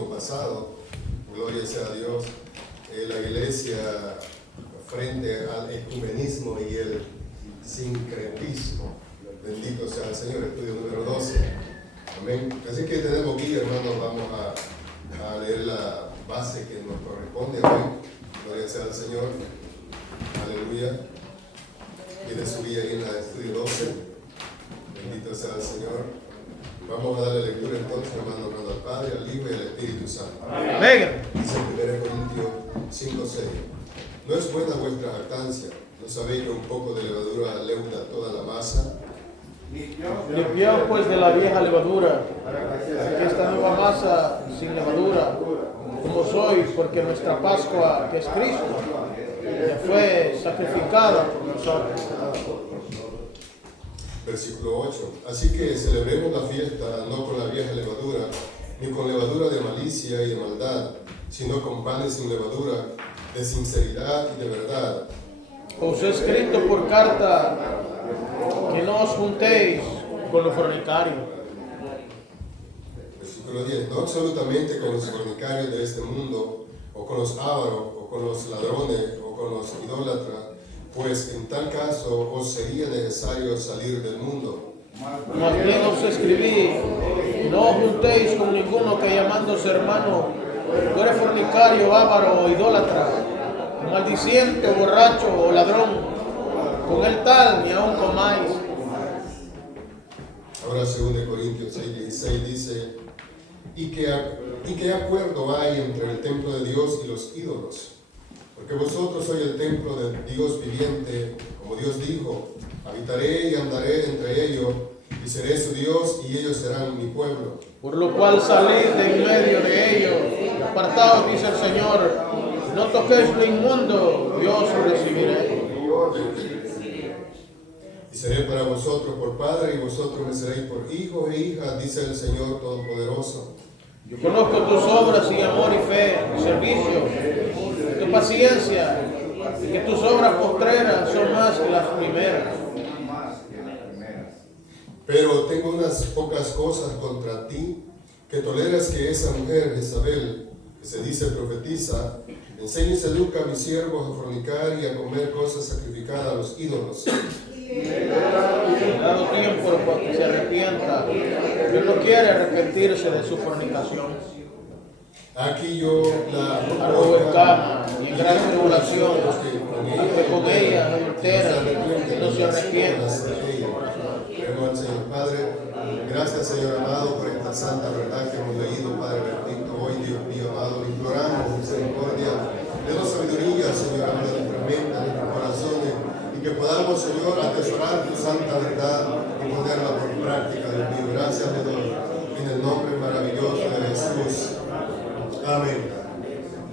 domingo pasado, gloria sea a Dios, la iglesia frente al ecumenismo y el sincretismo. Bendito sea el Señor, estudio número 12. Amén. Así que tenemos guía, hermanos, vamos a leer la base que nos corresponde. Amén. Gloria sea al Señor. Aleluya. Tiene su guía ahí en la estudio 12. Bendito sea el Señor. Vamos a darle lectura entonces, hermano, al Padre, al Hijo y al Espíritu Santo. Amén. Dice 1 Corintios 5:6. No es buena vuestra jactancia. ¿No sabéis que un poco de levadura leuda toda la masa? Limpiaos pues de la vieja levadura, que esta nueva masa sin levadura, como sois, porque nuestra Pascua, que es Cristo, ya fue sacrificada por nosotros. Versículo 8. Así que celebremos la fiesta no con la vieja levadura, ni con levadura de malicia y de maldad, sino con panes sin levadura, de sinceridad y de verdad. Os he escrito por carta que no os juntéis con los fornicarios. Versículo 10. No absolutamente con los fornicarios de este mundo, o con los ávaros, o con los ladrones, o con los idólatras, pues en tal caso os sería necesario salir del mundo. Más bien os escribí, no os juntéis con ninguno que llamándose hermano, tú eres fornicario, ávaro o idólatra, maldiciente, borracho o ladrón, con el tal ni aun comáis. Ahora 2 Corintios 6:16 dice, ¿y qué acuerdo hay entre el templo de Dios y los ídolos? Porque vosotros sois el templo de Dios viviente, como Dios dijo, habitaré y andaré entre ellos, y seré su Dios, y ellos serán mi pueblo. Por lo cual salid de en medio de ellos, apartaos, dice el Señor, no toquéis lo inmundo, yo os recibiré. Y seré para vosotros por padre, y vosotros me seréis por hijos e hijas, dice el Señor Todopoderoso. Yo conozco tus obras y amor y fe, y servicio, tu paciencia, y que tus obras postreras son más que las primeras. Pero tengo unas pocas cosas contra ti, que toleras que esa mujer, Jezabel, que se dice profetiza, enseñe y seduzca a mis siervos a fornicar y a comer cosas sacrificadas a los ídolos. Dado tiempo para que se arrepienta, Dios no quiere arrepentirse de su fornicación. Aquí yo la Arrojo en cama y en gran tribulación, que con ella adultera, que no se arrepienta. Hermano, Señor Padre, gracias, Señor amado, por esta santa verdad que hemos leído, Padre bendito. Hoy, Dios mío amado, le imploramos misericordia, denos sabiduría, Señor amado, de nuestra mente, de nuestros corazones, y que podamos, Señor, atesorar tu santa verdad y ponerla por práctica, Dios mío. Gracias te doy, en el nombre maravilloso de Jesús. Amén.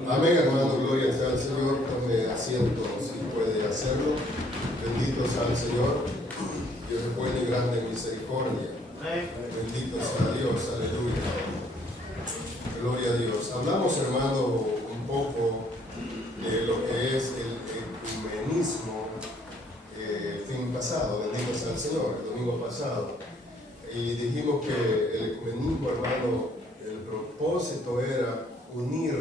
Amén, hermano, gloria sea al Señor. Tome asiento si puede hacerlo. Bendito sea el Señor. Dios es bueno y grande en misericordia. Bendito sea Dios, aleluya. Gloria a Dios. Hablamos, hermano, un poco de lo que es el ecumenismo el fin pasado. Bendito sea el Señor, el domingo pasado. Y dijimos que el ecumenismo, hermano, el propósito era unir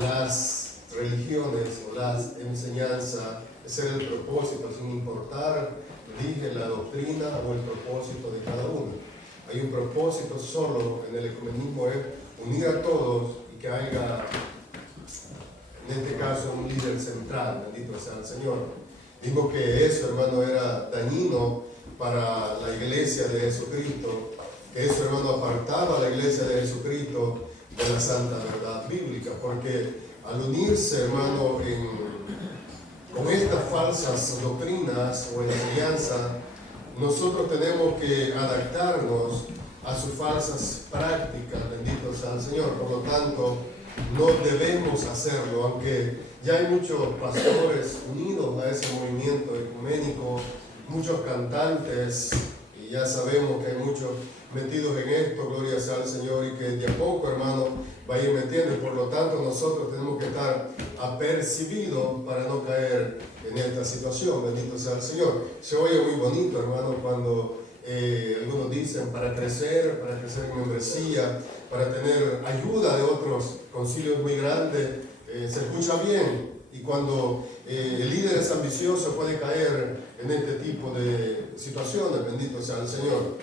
las religiones o las enseñanzas, ese era el propósito, sin importar, dije, la doctrina o el propósito de cada uno. Hay un propósito solo en el ecumenismo, es unir a todos y que haya, en este caso, un líder central, bendito sea el Señor. Digo que eso, hermano, era dañino para la iglesia de Jesucristo, que eso, hermano, apartaba a la iglesia de Jesucristo de la santa verdad bíblica, porque al unirse, hermano, con estas falsas doctrinas o enseñanzas, nosotros tenemos que adaptarnos a sus falsas prácticas, bendito sea el Señor. Por lo tanto, no debemos hacerlo, aunque ya hay muchos pastores unidos a ese movimiento ecuménico, muchos cantantes, y ya sabemos que hay muchos metidos en esto, gloria sea al Señor, y que de a poco, hermano, va a ir metiendo, y por lo tanto nosotros tenemos que estar apercibidos para no caer en esta situación, bendito sea el Señor. Se oye muy bonito, hermano, cuando algunos dicen para crecer en membresía, para tener ayuda de otros concilios muy grandes, se escucha bien. Y cuando el líder es ambicioso puede caer en este tipo de situaciones, bendito sea el Señor.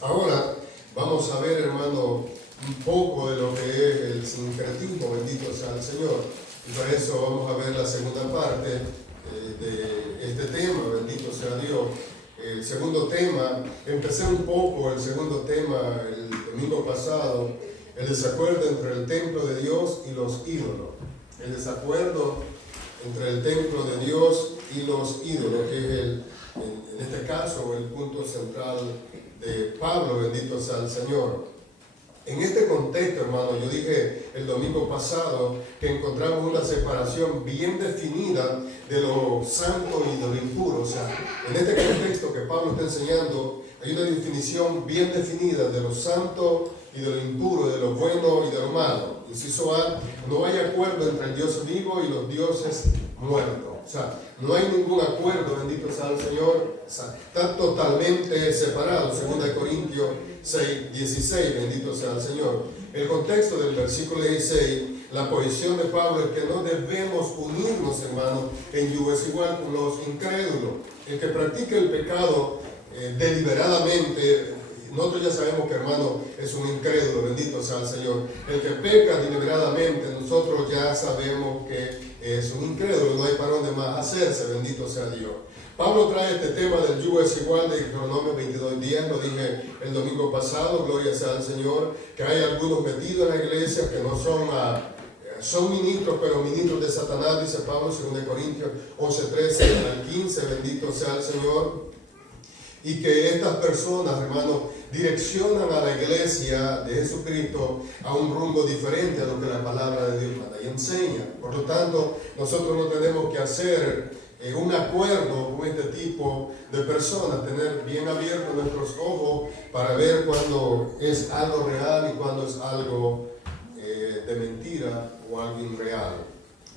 Ahora vamos a ver, hermano, un poco de lo que es el sincretismo, bendito sea el Señor. Y para eso vamos a ver la segunda parte de este tema, bendito sea Dios. El segundo tema, empecé un poco el segundo tema el domingo pasado, el desacuerdo entre el templo de Dios y los ídolos. El desacuerdo entre el templo de Dios y los ídolos, que es en este caso el punto central de Pablo, bendito sea el Señor. En este contexto, hermano, yo dije el domingo pasado que encontramos una separación bien definida de lo santo y de lo impuro. O sea, en este contexto que Pablo está enseñando, hay una definición bien definida de lo santo y de lo impuro, de lo bueno y de lo malo. Inciso A, no hay acuerdo entre el Dios vivo y los dioses muertos. O sea, no hay ningún acuerdo, bendito sea el Señor. O sea, está totalmente separado. 2 Corintios 6:16, bendito sea el Señor. El contexto del versículo 16, la posición de Pablo es que no debemos unirnos, hermano, en yugo desigual con los incrédulos. El que practique el pecado deliberadamente, nosotros ya sabemos que, hermano, es un incrédulo, bendito sea el Señor. El que peca deliberadamente, nosotros ya sabemos que es un incrédulo, no hay para dónde más hacerse, bendito sea Dios. Pablo trae este tema del yugo desigual de Deuteronomio 22:10, lo dije el domingo pasado, gloria sea al Señor, que hay algunos metidos en la iglesia que no son ministros, pero ministros de Satanás, dice Pablo, 2 Corintios 11:13 al 15, bendito sea el Señor. Y que estas personas, hermano, direccionan a la iglesia de Jesucristo a un rumbo diferente a lo que la palabra de Dios manda y enseña. Por lo tanto, nosotros no tenemos que hacer un acuerdo con este tipo de personas, tener bien abiertos nuestros ojos para ver cuando es algo real y cuando es algo de mentira o algo irreal.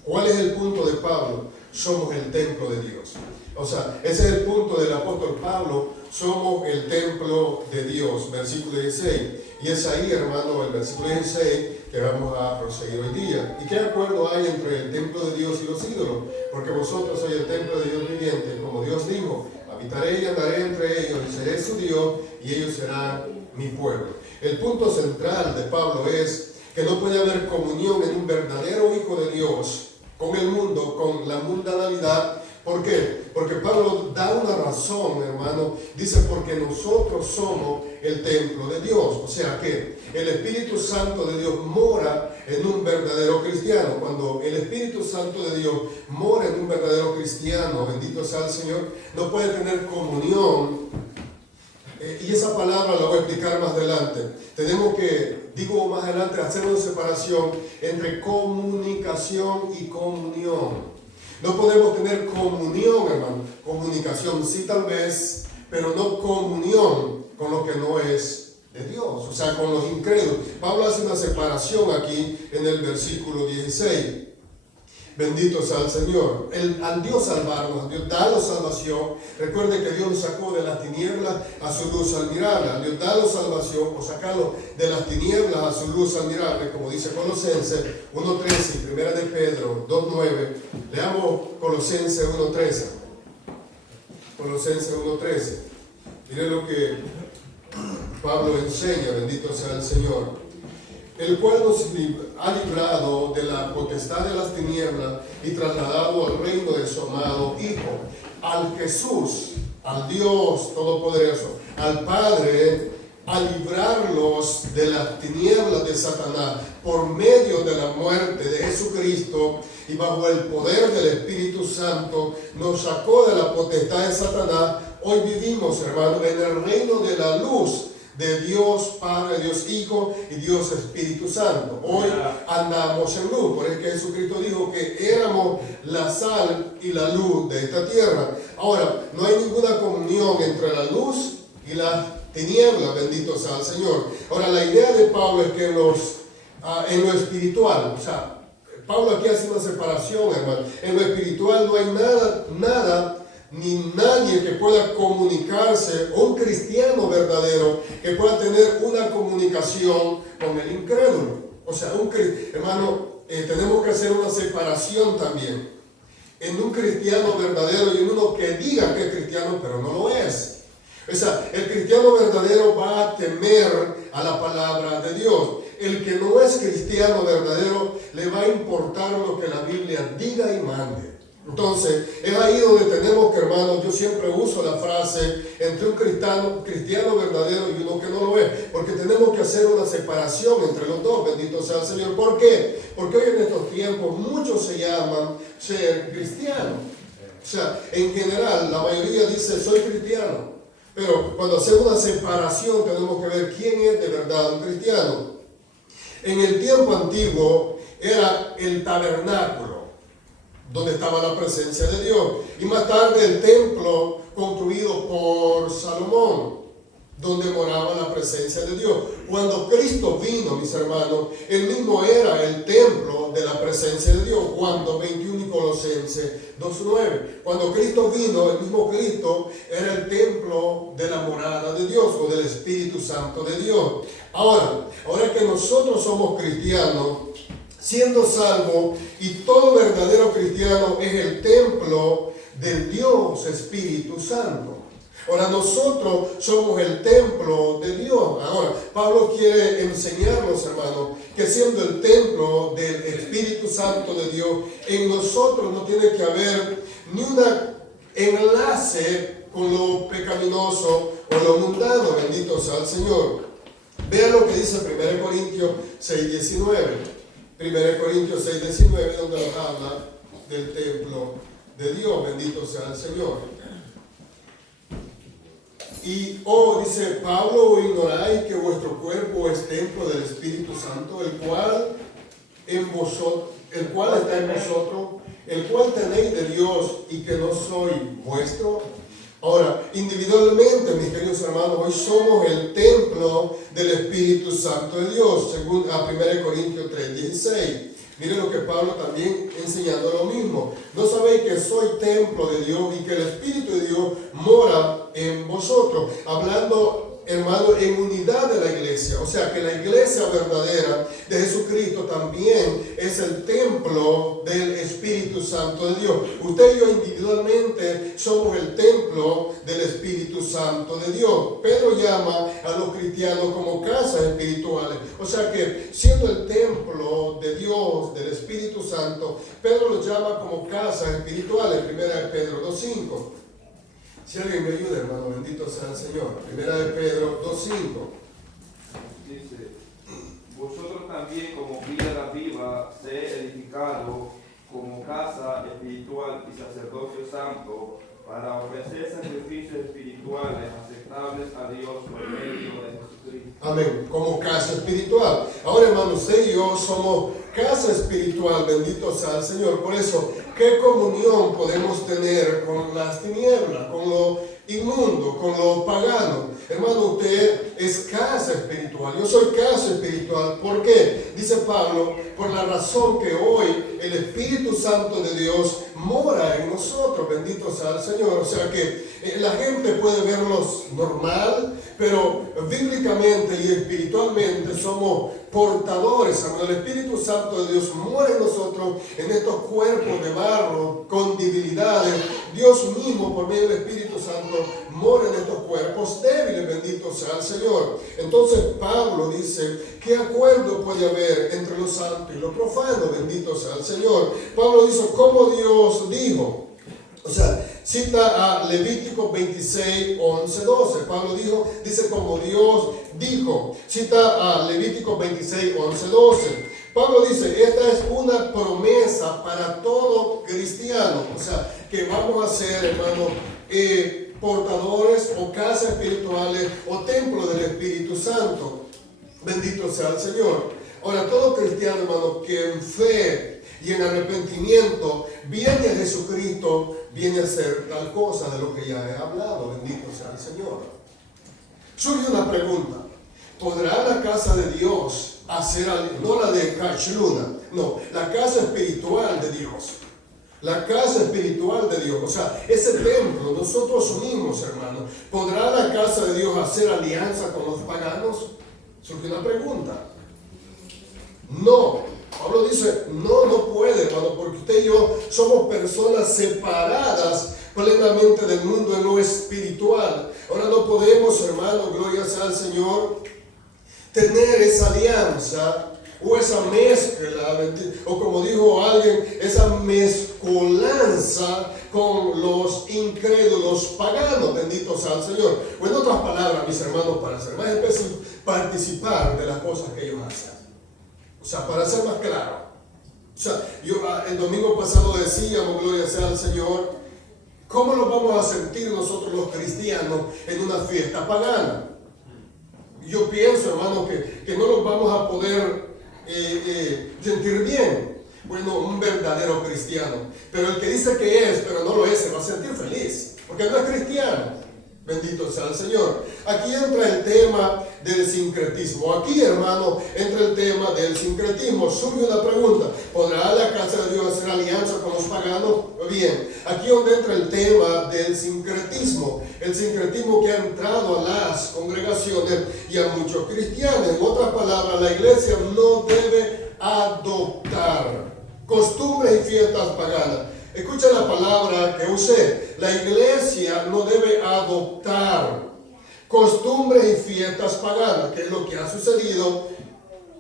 ¿Cuál es el punto de Pablo? Somos el templo de Dios. O sea, ese es el punto del apóstol Pablo. Somos el templo de Dios, versículo 16. Y es ahí, hermano, el versículo 16 que vamos a proseguir hoy día. ¿Y qué acuerdo hay entre el templo de Dios y los ídolos? Porque vosotros sois el templo de Dios viviente, como Dios dijo, habitaré y andaré entre ellos y seré su Dios y ellos serán mi pueblo. El punto central de Pablo es que no puede haber comunión en un verdadero hijo de Dios con el mundo, con la mundanalidad. ¿Por qué? Porque Pablo da una razón, hermano. Dice, porque nosotros somos el templo de Dios. O sea que el Espíritu Santo de Dios mora en un verdadero cristiano. Cuando el Espíritu Santo de Dios mora en un verdadero cristiano, bendito sea el Señor, no puede tener comunión. Y esa palabra la voy a explicar más adelante. Tenemos que, digo más adelante, hacer una separación entre comunicación y comunión. No podemos tener comunión, hermano. Comunicación sí tal vez, pero no comunión con lo que no es de Dios, o sea, con los incrédulos. Pablo hace una separación aquí en el versículo 16. Bendito sea el Señor. Al Dios salvarnos, a Dios darnos salvación. Recuerde que Dios nos sacó de las tinieblas a su luz admirable. A Dios darnos salvación o sacarlo de las tinieblas a su luz admirable, como dice Colosenses 1:13 y 1 de Pedro 2:9. Leamos Colosenses 1:13. Colosenses 1:13. Mire lo que Pablo enseña, bendito sea el Señor. El cual nos ha librado de la potestad de las tinieblas y trasladado al reino de su amado Hijo, al Jesús, al Dios Todopoderoso, al Padre, a librarlos de las tinieblas de Satanás por medio de la muerte de Jesucristo, y bajo el poder del Espíritu Santo nos sacó de la potestad de Satanás. Hoy vivimos, hermano, en el reino de la luz de Dios Padre, Dios Hijo y Dios Espíritu Santo. Hoy andamos en luz. Por eso que Jesucristo dijo que éramos la sal y la luz de esta tierra. Ahora, no hay ninguna comunión entre la luz y las tinieblas, bendito sea el Señor. Ahora, la idea de Pablo es que en lo espiritual, o sea, Pablo aquí hace una separación, hermano. En lo espiritual no hay nada ni nadie que pueda comunicarse, o un cristiano verdadero que pueda tener una comunicación con el incrédulo. O sea, hermano, tenemos que hacer una separación también en un cristiano verdadero y en uno que diga que es cristiano, pero no lo es. O sea, el cristiano verdadero va a temer a la palabra de Dios. El que no es cristiano verdadero le va a importar lo que la Biblia diga y mande. Entonces, es ahí donde tenemos que, hermanos, yo siempre uso la frase entre un cristiano verdadero y uno que no lo es, porque tenemos que hacer una separación entre los dos, bendito sea el Señor. ¿Por qué? Porque hoy en estos tiempos muchos se llaman ser cristianos. O sea, en general, la mayoría dice, soy cristiano. Pero cuando hacemos una separación, tenemos que ver quién es de verdad un cristiano. En el tiempo antiguo era el tabernáculo, donde estaba la presencia de Dios. Y más tarde el templo construido por Salomón, donde moraba la presencia de Dios. Cuando Cristo vino, mis hermanos, Él mismo era el templo de la presencia de Dios. Juan 21 y Colosenses 2:9. Cuando Cristo vino, el mismo Cristo era el templo de la morada de Dios o del Espíritu Santo de Dios. Ahora que nosotros somos cristianos, siendo salvos, y todo verdadero cristiano es el templo del Dios Espíritu Santo. Ahora nosotros somos el templo de Dios. Ahora Pablo quiere enseñarnos, hermanos, que siendo el templo del Espíritu Santo de Dios, en nosotros no tiene que haber ni un enlace con lo pecaminoso o lo mundano, bendito sea el Señor. Vean lo que dice 1 Corintios 6:19. 1 Corintios 6:19, donde nos habla del templo de Dios, bendito sea el Señor. Y dice Pablo, ¿o ignoráis que vuestro cuerpo es templo del Espíritu Santo, el cual está en vosotros, el cual tenéis de Dios y que no soy vuestro? Ahora, individualmente, mis queridos hermanos, hoy somos el templo del Espíritu Santo de Dios, según a 1 Corintios 3:16. Miren lo que Pablo también enseñando lo mismo. ¿No sabéis que soy templo de Dios y que el Espíritu de Dios mora en vosotros? Hablando, hermano, en unidad de la iglesia. O sea, que la iglesia verdadera de Jesucristo también es el templo del Espíritu Santo de Dios. Usted y yo individualmente somos el templo del Espíritu Santo de Dios. Pedro llama a los cristianos como casas espirituales. O sea que siendo el templo de Dios, del Espíritu Santo, Pedro los llama como casas espirituales. 1 Pedro 2:5. Si alguien me ayuda, hermano, bendito sea el Señor. 1 Pedro 2:5. Dice, vosotros también como piedra viva, sed edificado como casa espiritual y sacerdocio santo, para ofrecer sacrificios espirituales aceptables a Dios por medio de Jesucristo. Amén, como casa espiritual. Ahora, hermanos, usted y yo somos casa espiritual, bendito sea el Señor. Por eso, ¿qué comunión podemos tener con las tinieblas, con lo inmundo, con lo pagano? Hermano, usted es casa espiritual. Yo soy casa espiritual. ¿Por qué? Dice Pablo, por la razón que hoy el Espíritu Santo de Dios mora en nosotros, bendito sea el Señor. O sea que la gente puede vernos normal, pero bíblicamente y espiritualmente somos portadores. El Espíritu Santo de Dios mora en nosotros, en estos cuerpos de barro, con debilidades. Dios mismo, por medio del Espíritu Santo, mora en estos cuerpos débiles, bendito sea el Señor. Entonces Pablo dice, ¿qué acuerdo puede haber entre lo santo y lo profano? Bendito sea el Señor. Pablo dice, como Dios dijo. O sea, cita a Levítico 26, 11, 12. Pablo dice como Dios dijo. Cita a Levítico 26, 11, 12. Pablo dice, esta es una promesa para todo cristiano. O sea, que vamos a ser, hermano, portadores o casas espirituales o templo del Espíritu Santo. Bendito sea el Señor. Ahora, todo cristiano, hermano, que en fe y en arrepentimiento viene a Jesucristo, viene a hacer tal cosa de lo que ya he hablado. Bendito sea el Señor. Surge una pregunta. ¿Podrá la casa de Dios hacer algo? No la de Cachluna, no, la casa espiritual de Dios. La casa espiritual de Dios, o sea, ese templo, nosotros unimos, hermano. ¿Podrá la casa de Dios hacer alianza con los paganos? Surge una pregunta. No. Pablo dice, no puede, hermano, porque usted y yo somos personas separadas plenamente del mundo en lo espiritual. Ahora no podemos, hermano, gloria sea al Señor, tener esa alianza o esa mezcla, o como dijo alguien, esa mezcolanza con los incrédulos paganos, bendito sea el Señor. O en otras palabras, mis hermanos, para ser más específicos, participar de las cosas que ellos hacen. O sea, para ser más claro. O sea, yo el domingo pasado decíamos, gloria sea al Señor, ¿cómo nos vamos a sentir nosotros los cristianos en una fiesta pagana? Yo pienso, hermano, que no nos vamos a poder sentir bien. Bueno, un verdadero cristiano. Pero el que dice que es, pero no lo es, se va a sentir feliz. Porque no es cristiano. Bendito sea el Señor. Aquí entra el tema del sincretismo. Aquí, hermano, entra el tema del sincretismo. Surge una pregunta. ¿Podrá la casa de Dios hacer alianza con los paganos? Bien, aquí donde entra el tema del sincretismo. El sincretismo que ha entrado a las congregaciones y a muchos cristianos. En otras palabras, la iglesia no debe adoptar costumbres y fiestas paganas. Escucha la palabra que usé. La iglesia no debe adoptar costumbres y fiestas paganas, que es lo que ha sucedido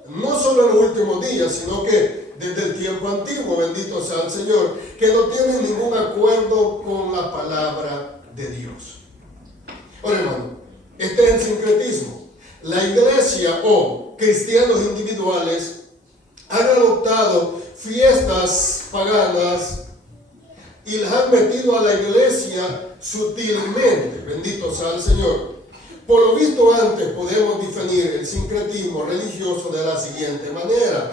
no solo en los últimos días, sino que desde el tiempo antiguo, bendito sea el Señor, que no tienen ningún acuerdo con la palabra de Dios. Ahora, hermano, este es el sincretismo. La iglesia o cristianos individuales han adoptado fiestas paganas y las han metido a la iglesia sutilmente, bendito sea el Señor. Por lo visto antes podemos definir el sincretismo religioso de la siguiente manera.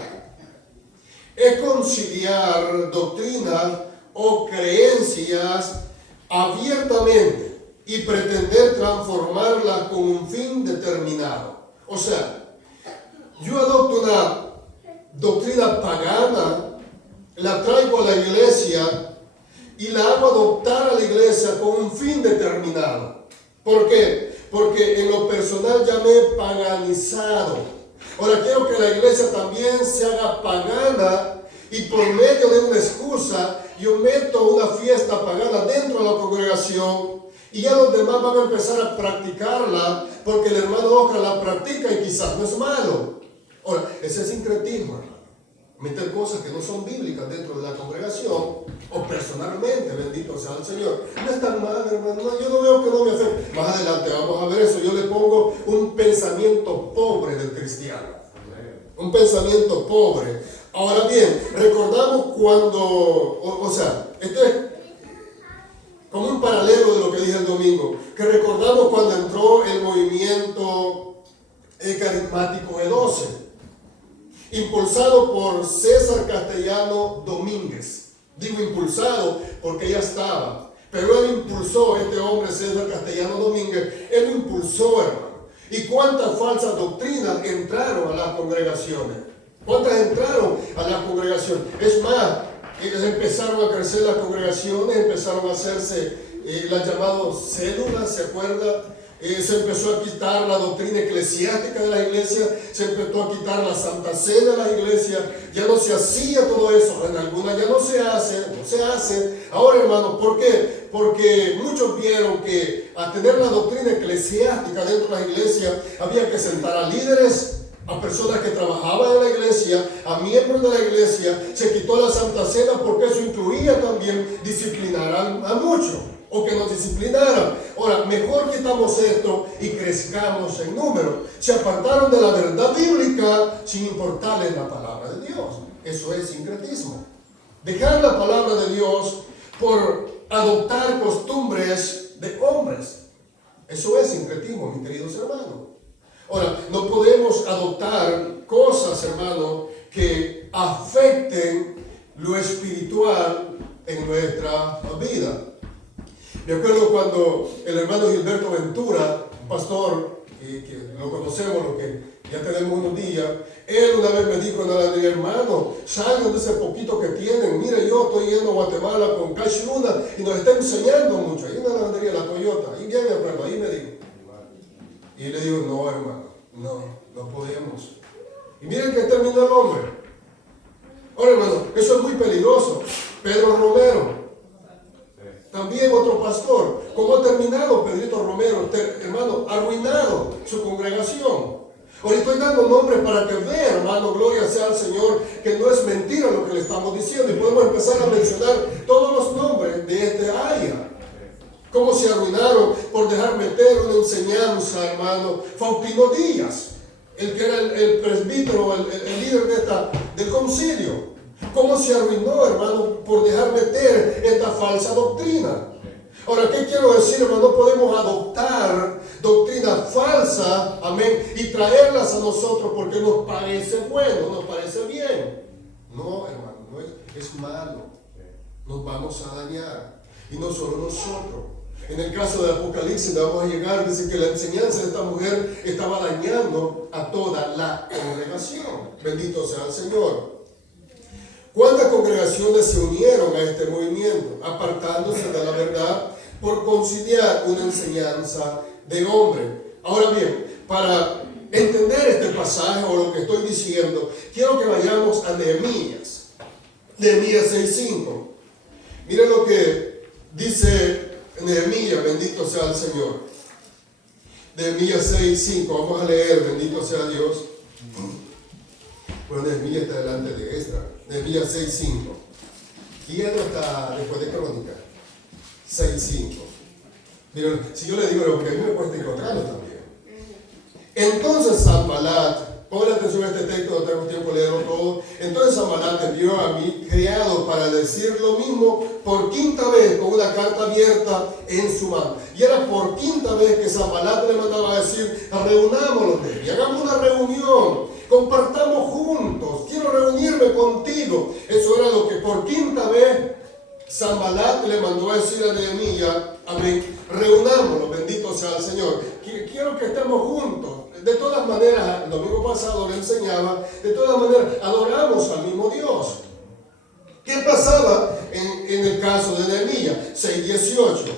Es conciliar doctrinas o creencias abiertamente y pretender transformarlas con un fin determinado. O sea, yo adopto una doctrina pagana, la traigo a la iglesia y la hago adoptar a la iglesia con un fin determinado. ¿Por qué? Porque en lo personal ya me he paganizado. Ahora quiero que la iglesia también se haga pagana y por medio de una excusa yo meto una fiesta pagana dentro de la congregación y ya los demás van a empezar a practicarla porque el hermano Oscar la practica y quizás no es malo. Ahora, ese es sincretismo, hermano. Meter cosas que no son bíblicas dentro de la congregación o personalmente, bendito sea el Señor. No es tan mal, hermano. No, yo no veo que no me afecte. Más adelante vamos a ver eso. Yo le pongo un pensamiento pobre del cristiano. Un pensamiento pobre. Ahora bien, recordamos cuando, o sea, este es como un paralelo de lo que dije el domingo, que recordamos cuando entró el movimiento carismático G12. Impulsado por César Castellano Domínguez. Digo impulsado porque ya estaba. Pero él impulsó, este hombre César Castellano Domínguez, él impulsó, hermano. ¿Y cuántas falsas doctrinas entraron a las congregaciones? ¿Cuántas entraron a las congregaciones? Es más, empezaron a crecer las congregaciones, empezaron a hacerse las llamadas células, ¿se acuerda? Se empezó a quitar la doctrina eclesiástica de la iglesia, se empezó a quitar la Santa Cena de la iglesia, ya no se hacía todo eso, en algunas ya no se hace. Ahora, hermanos, ¿por qué? Porque muchos vieron que a tener la doctrina eclesiástica dentro de la iglesia había que sentar a líderes, a personas que trabajaban en la iglesia, a miembros de la iglesia. Se quitó la Santa Cena porque eso incluía también disciplinar a muchos, o que nos disciplinaran. Ahora, mejor quitamos esto y crezcamos en número. Se apartaron de la verdad bíblica sin importarles la palabra de Dios. Eso es sincretismo. Dejar la palabra de Dios por adoptar costumbres de hombres. Eso es sincretismo, mis queridos hermanos. Ahora, no podemos adoptar cosas, hermano, que afecten lo espiritual en nuestra vida. Me acuerdo cuando el hermano Gilberto Ventura, un pastor que lo conocemos, lo que ya tenemos unos días, Él una vez me dijo en la lavandería, hermano, salgan de ese poquito que tienen. Mire, yo estoy yendo a Guatemala con Cash Luna y nos está enseñando mucho. Hay una lavandería, la Toyota, ahí viene, hermano, ahí me dijo. Y le digo, no, hermano, no podemos. Y miren que terminó el hombre. Ahora, hermano, eso es muy peligroso. Pedro Romero, también otro pastor. ¿Cómo ha terminado Pedrito Romero? Hermano, arruinado su congregación. Ahora estoy dando nombres para que vean, hermano, gloria sea al Señor, que no es mentira lo que le estamos diciendo. Y podemos empezar a mencionar todos los nombres de este área. Cómo se arruinaron por dejar meter una enseñanza, hermano. Faustino Díaz, el que era el presbítero, el líder del concilio. Cómo se arruinó, hermano, por dejar meter esta falsa doctrina. Ahora, ¿qué quiero decir, hermano? No podemos adoptar doctrina falsa, amén, y traerlas a nosotros porque nos parece bueno, nos parece bien. No, hermano, no es malo. Nos vamos a dañar. Y no solo nosotros. En el caso de Apocalipsis, vamos a llegar, dice que la enseñanza de esta mujer estaba dañando a toda la congregación. Bendito sea el Señor. ¿Cuántas congregaciones se unieron a este movimiento, apartándose de la verdad por conciliar una enseñanza de hombre? Ahora bien, para entender este pasaje o lo que estoy diciendo, quiero que vayamos a Nehemías. Nehemías 6:5. Miren lo que dice Nehemías, bendito sea el Señor. Nehemías 6:5, vamos a leer, bendito sea Dios. Bueno, Nehemías está delante de Esdras. Nehemías 6:5. Y ya no está después de Crónica. 6:5. Miren, si yo le digo, porque a mí me cuesta encontrarlo también. Entonces Sanbalat, ponle atención a este texto, no tenemos tiempo de leerlo todo. Entonces Sanbalat envió a mi criado para decir lo mismo por quinta vez, con una carta abierta en su mano. Y era por quinta vez que Sanbalat le mandaba a decir, reunámonos y hagamos una reunión. Compartamos juntos, quiero reunirme contigo. Eso era lo que por quinta vez Sanbalat le mandó a decir a Nehemías, amén, reunámonos, bendito sea el Señor. Quiero que estemos juntos. De todas maneras, el domingo pasado le enseñaba, de todas maneras, adoramos al mismo Dios. ¿Qué pasaba en el caso de Nehemías? 6:18.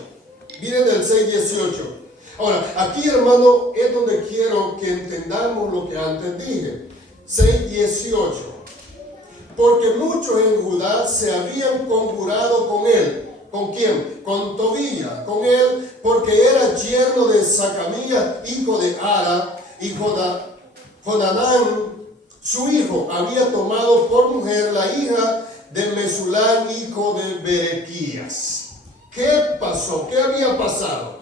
Miren el 6:18. Ahora, aquí, hermano, es donde quiero que entendamos lo que antes dije. 6:18. Porque muchos en Judá se habían conjurado con él. ¿Con quién? Con Tobías, con él, porque era yerno de Sacamías, hijo de Ara, y Jonanán, su hijo, había tomado por mujer la hija de Mesulán, hijo de Berequías. ¿Qué pasó? ¿Qué había pasado?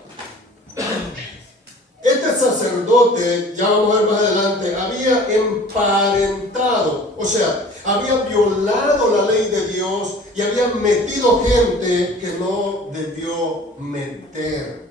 Este sacerdote, ya vamos a ver más adelante, había emparentado, o sea, había violado la ley de Dios y había metido gente que no debió meter.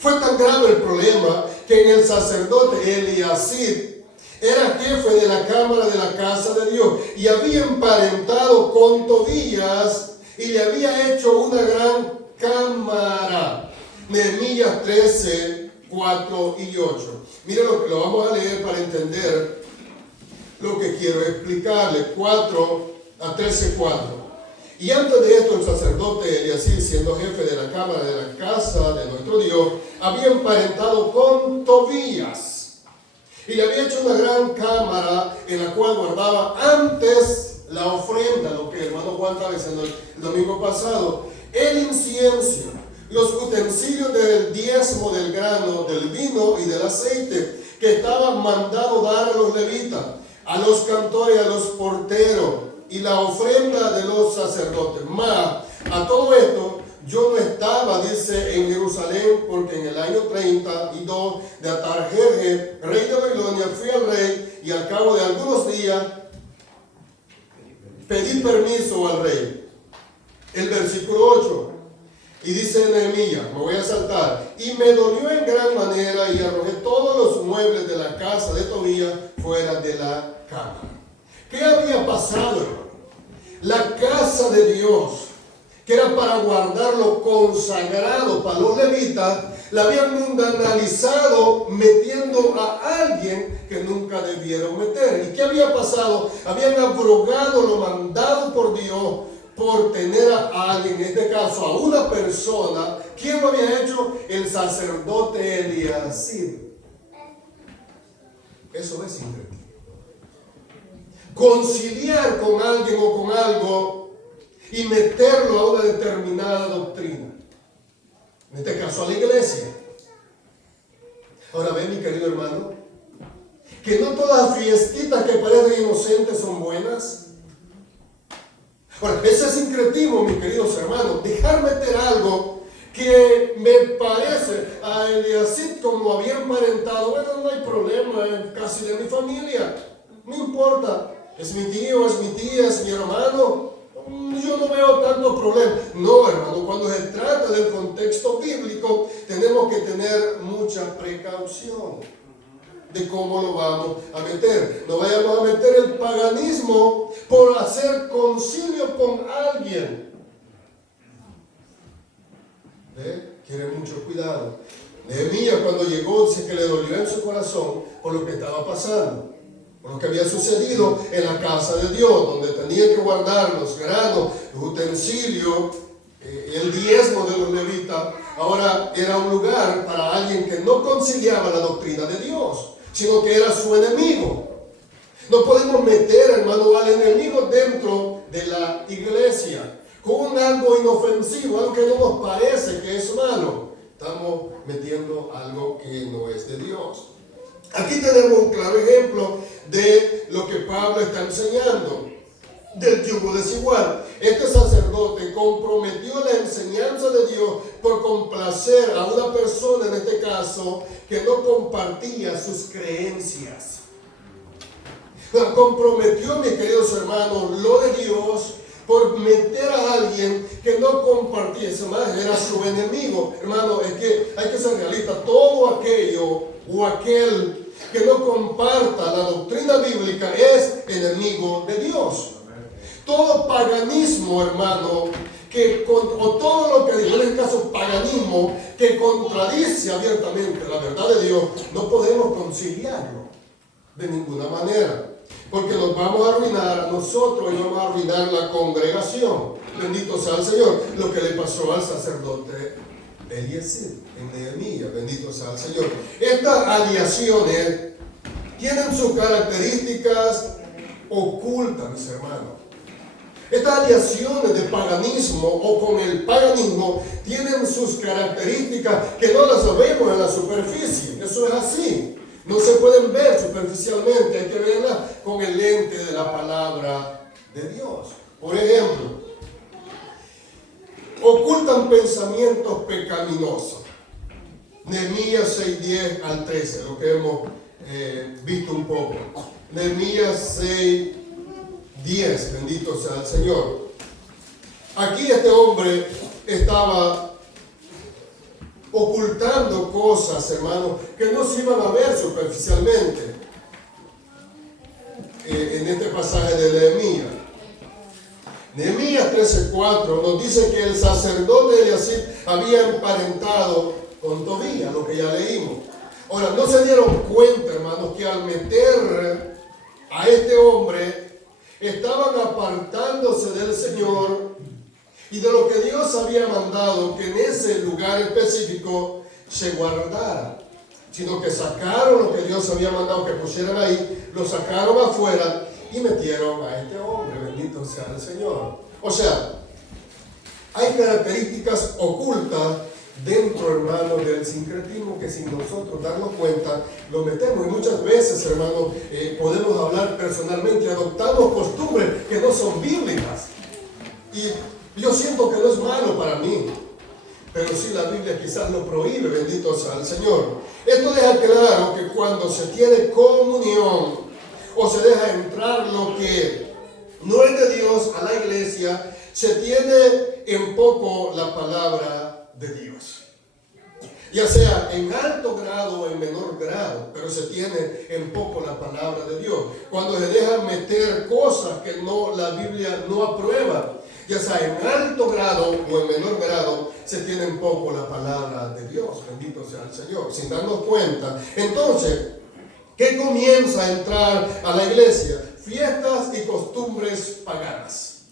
Fue tan grave el problema que en el sacerdote Eliasib era jefe de la cámara de la casa de Dios y había emparentado con Tobías y le había hecho una gran cámara. Nehemías 13, 4 y 8. Miren lo que lo vamos a leer para entender lo que quiero explicarle. 13, 4. Y antes de esto el sacerdote Eliasib, siendo jefe de la cámara de la casa de nuestro Dios, había emparentado con Tobías y le había hecho una gran cámara en la cual guardaba antes la ofrenda, lo que el hermano Juan estaba diciendo el domingo pasado, el incienso, los utensilios del diezmo del grano, del vino y del aceite que estaba mandado dar a los levitas, a los cantores, a los porteros y la ofrenda de los sacerdotes. Mas a todo esto yo no estaba, dice, en Jerusalén, porque en el año 32 de Atarjerje, rey de Babilonia, fui al rey y al cabo de algunos días pedí permiso al rey. El versículo 8. Y dice Nehemías, me voy a saltar, y me dolió en gran manera y arrojé todos los muebles de la casa de Tobías fuera de la cámara. ¿Qué había pasado, hermano? La casa de Dios, que era para guardarlo consagrado para los levitas, La habían mundanalizado metiendo a alguien que nunca debieron meter. ¿Y qué había pasado? Habían abrogado lo mandado por Dios por tener a alguien, en este caso a una persona. ¿Quién lo había hecho? El sacerdote Eliasib. Eso es increíble. Conciliar con alguien o con algo y meterlo a una determinada doctrina. En este caso a la iglesia. Ahora ven, mi querido hermano, que no todas las fiestitas que parecen inocentes son buenas. Ahora, ese es sincretismo, mis queridos hermanos. Dejar meter algo que me parece a Eliasib como había emparentado. Bueno, no hay problema, es casi de mi familia. No importa. Es mi tío, es mi tía, es mi hermano. Yo no veo tanto problema. No, hermano, cuando se trata del contexto bíblico, tenemos que tener mucha precaución de cómo lo vamos a meter. No vayamos a meter el paganismo por hacer concilio con alguien. ¿Ve? Quiere mucho cuidado. Nehemías, cuando llegó, dice que le dolió en su corazón por lo que estaba pasando, por lo que había sucedido en la casa de Dios, donde tenían que guardar los granos, los utensilios, el diezmo de los levitas. Ahora era un lugar para alguien que no conciliaba la doctrina de Dios, sino que era su enemigo. No podemos meter, hermano, al enemigo dentro de la iglesia con algo inofensivo, algo que no nos parece que es malo. Estamos metiendo algo que no es de Dios. Aquí tenemos un claro ejemplo de lo que Pablo está enseñando, del yugo desigual. Este sacerdote comprometió la enseñanza de Dios por complacer a una persona, en este caso, que no compartía sus creencias. Comprometió, mis queridos hermanos, lo de Dios por meter a alguien que no compartía, ese más era su enemigo. Hermano, es que hay que ser realista. Todo aquello o aquel que no comparta la doctrina bíblica es enemigo de Dios. Todo paganismo, hermano, o todo lo que digo, en este caso paganismo, que contradice abiertamente la verdad de Dios, no podemos conciliarlo de ninguna manera. Porque nos vamos a arruinar a nosotros y vamos a arruinar la congregación. Bendito sea el Señor. Lo que le pasó al sacerdote Eliasib en Nehemías. Bendito sea el Señor. Estas aliaciones tienen sus características ocultas, mis hermanos. Estas aliaciones de paganismo o con el paganismo tienen sus características que no las vemos en la superficie. Eso es así. No se pueden ver superficialmente, hay que verlas con el lente de la palabra de Dios. Por ejemplo, ocultan pensamientos pecaminosos. Nehemías 6:10 al 13, lo que hemos visto un poco. Nehemías 6:10, bendito sea el Señor. Aquí este hombre estaba ocultando cosas, hermanos, que no se iban a ver superficialmente en este pasaje de Nehemías. Nehemías 13:4 nos dice que el sacerdote Eliasib había emparentado con Tobías, lo que ya leímos. Ahora, no se dieron cuenta, hermanos, que al meter a este hombre estaban apartándose del Señor y de lo que Dios había mandado que en ese lugar específico se guardara, sino que sacaron lo que Dios había mandado que pusieran ahí, lo sacaron afuera y metieron a este hombre. Bendito sea el Señor. O sea, hay características ocultas dentro, hermano, del sincretismo que sin nosotros darnos cuenta lo metemos. Y muchas veces, hermano, podemos hablar personalmente, adoptamos costumbres que no son bíblicas. Y yo siento que no es malo para mí, pero sí la Biblia quizás lo prohíbe, bendito sea el Señor. Esto deja claro que cuando se tiene comunión o se deja entrar lo que no es de Dios a la iglesia, se tiene en poco la palabra de Dios. Ya sea en alto grado o en menor grado, pero se tiene en poco la palabra de Dios. Cuando se dejan meter cosas que no, la Biblia no aprueba. ya sea en alto grado o en menor grado, se tiene en poco la palabra de Dios. Bendito sea el Señor, sin darnos cuenta. Entonces, ¿qué comienza a entrar a la iglesia? Fiestas y costumbres paganas.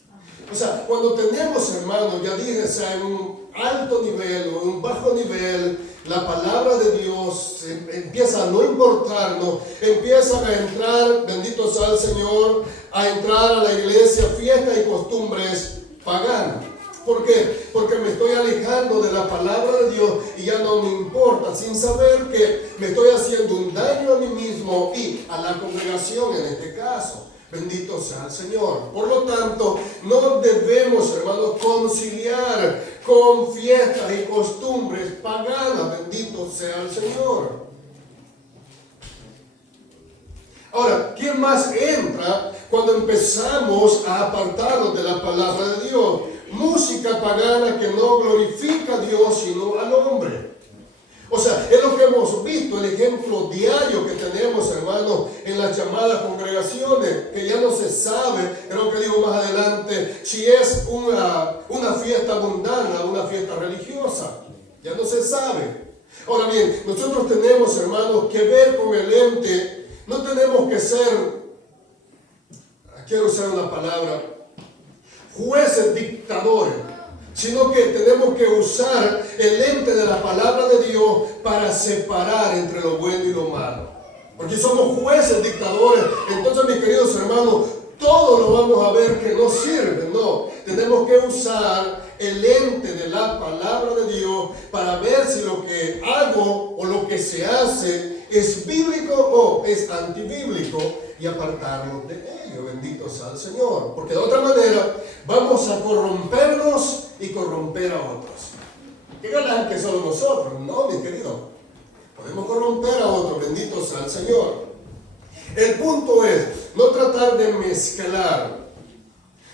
O sea, cuando tenemos, hermanos, ya dije, sea en un alto nivel o en un bajo nivel, la palabra de Dios empieza a no importarnos, empiezan a entrar, bendito sea el Señor, a entrar a la iglesia fiestas y costumbres paganas. ¿Por qué? Porque me estoy alejando de la palabra de Dios y ya no me importa, sin saber que me estoy haciendo un daño a mí mismo y a la congregación en este caso. Bendito sea el Señor. Por lo tanto, no debemos, hermanos, conciliar con fiestas y costumbres paganas. Bendito sea el Señor. Ahora, ¿quién más entra cuando empezamos a apartarnos de la palabra de Dios? Música pagana que no glorifica a Dios sino al hombre. O sea, es lo que hemos visto, el ejemplo diario que tenemos, hermanos, en las llamadas congregaciones, que ya no se sabe, creo que digo más adelante, si es una fiesta mundana, una fiesta religiosa. Ya no se sabe. Ahora bien, nosotros tenemos, hermanos, que ver con el ente. No tenemos que ser, quiero usar una palabra, jueces dictadores, sino que tenemos que usar el ente de la palabra de Dios para separar entre lo bueno y lo malo. Porque somos jueces dictadores, entonces, mis queridos hermanos, todo lo vamos a ver que no sirve. No, tenemos que usar el ente de la palabra de Dios para ver si lo que hago o lo que se hace es bíblico o es antibíblico y apartarnos de ello. Bendito sea el Señor, porque de otra manera vamos a corrompernos y corromper a otros. ¿Qué ganan que somos nosotros? No, mi querido, podemos corromper a otros. Bendito sea el Señor. El punto es no tratar de mezclar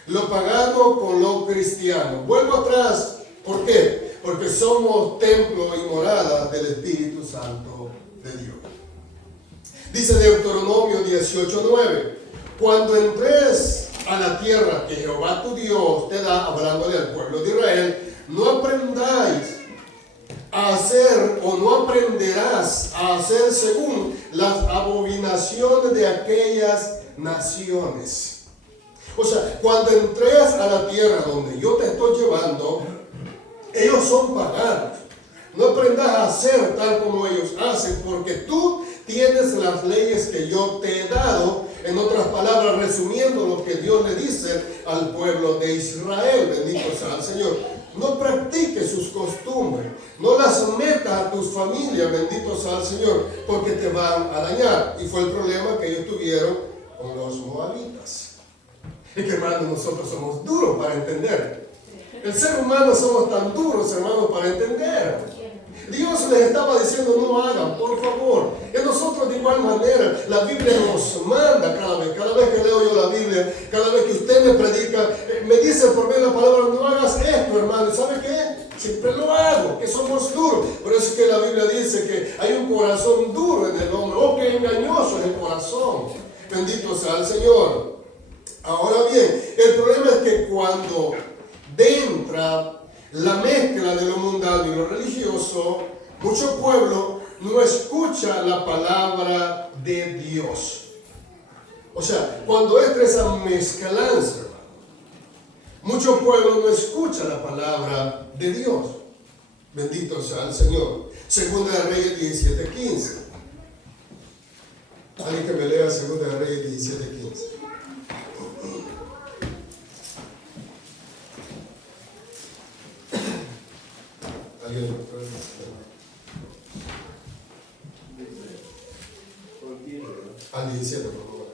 lo pagano con lo cristiano. Vuelvo atrás. ¿Por qué? Porque somos templo y morada del Espíritu Santo de Dios. Dice Deuteronomio 18:9: cuando entres a la tierra que Jehová tu Dios te da, hablándole al pueblo de Israel, no aprendáis a hacer, o no aprenderás a hacer según las abominaciones de aquellas naciones. O sea, cuando entres a la tierra donde yo te estoy llevando, ellos son paganos. No aprendas a hacer tal como ellos hacen, porque tú tienes las leyes que yo te he dado. En otras palabras, resumiendo lo que Dios le dice al pueblo de Israel, bendito sea el Señor. No practiques sus costumbres, no las metas a tus familias, bendito sea el Señor, porque te van a dañar. Y fue el problema que ellos tuvieron con los moabitas. Y que, hermanos, nosotros somos duros para entender. El ser humano somos tan duros, hermanos, para entender. Dios les estaba diciendo: no hagan, por favor. Y nosotros de igual manera, la Biblia nos manda cada vez que leo yo la Biblia, cada vez que usted me predica, me dice por medio de la palabra: no hagas esto, hermano. ¿Y sabe qué? Siempre lo hago, que somos duros. Por eso es que la Biblia dice que hay un corazón duro en el hombre, o que engañoso es el corazón. Bendito sea el Señor. Ahora bien, el problema es que cuando entra la mezcla de lo mundano y lo religioso, mucho pueblo no escucha la palabra de Dios. O sea, cuando entra esa mezclanza, mucho pueblo no escucha la palabra de Dios. Bendito sea el Señor. Segunda de Reyes 17:15. Alguien que me lea Segunda de Reyes 17:15. Al 17, por favor.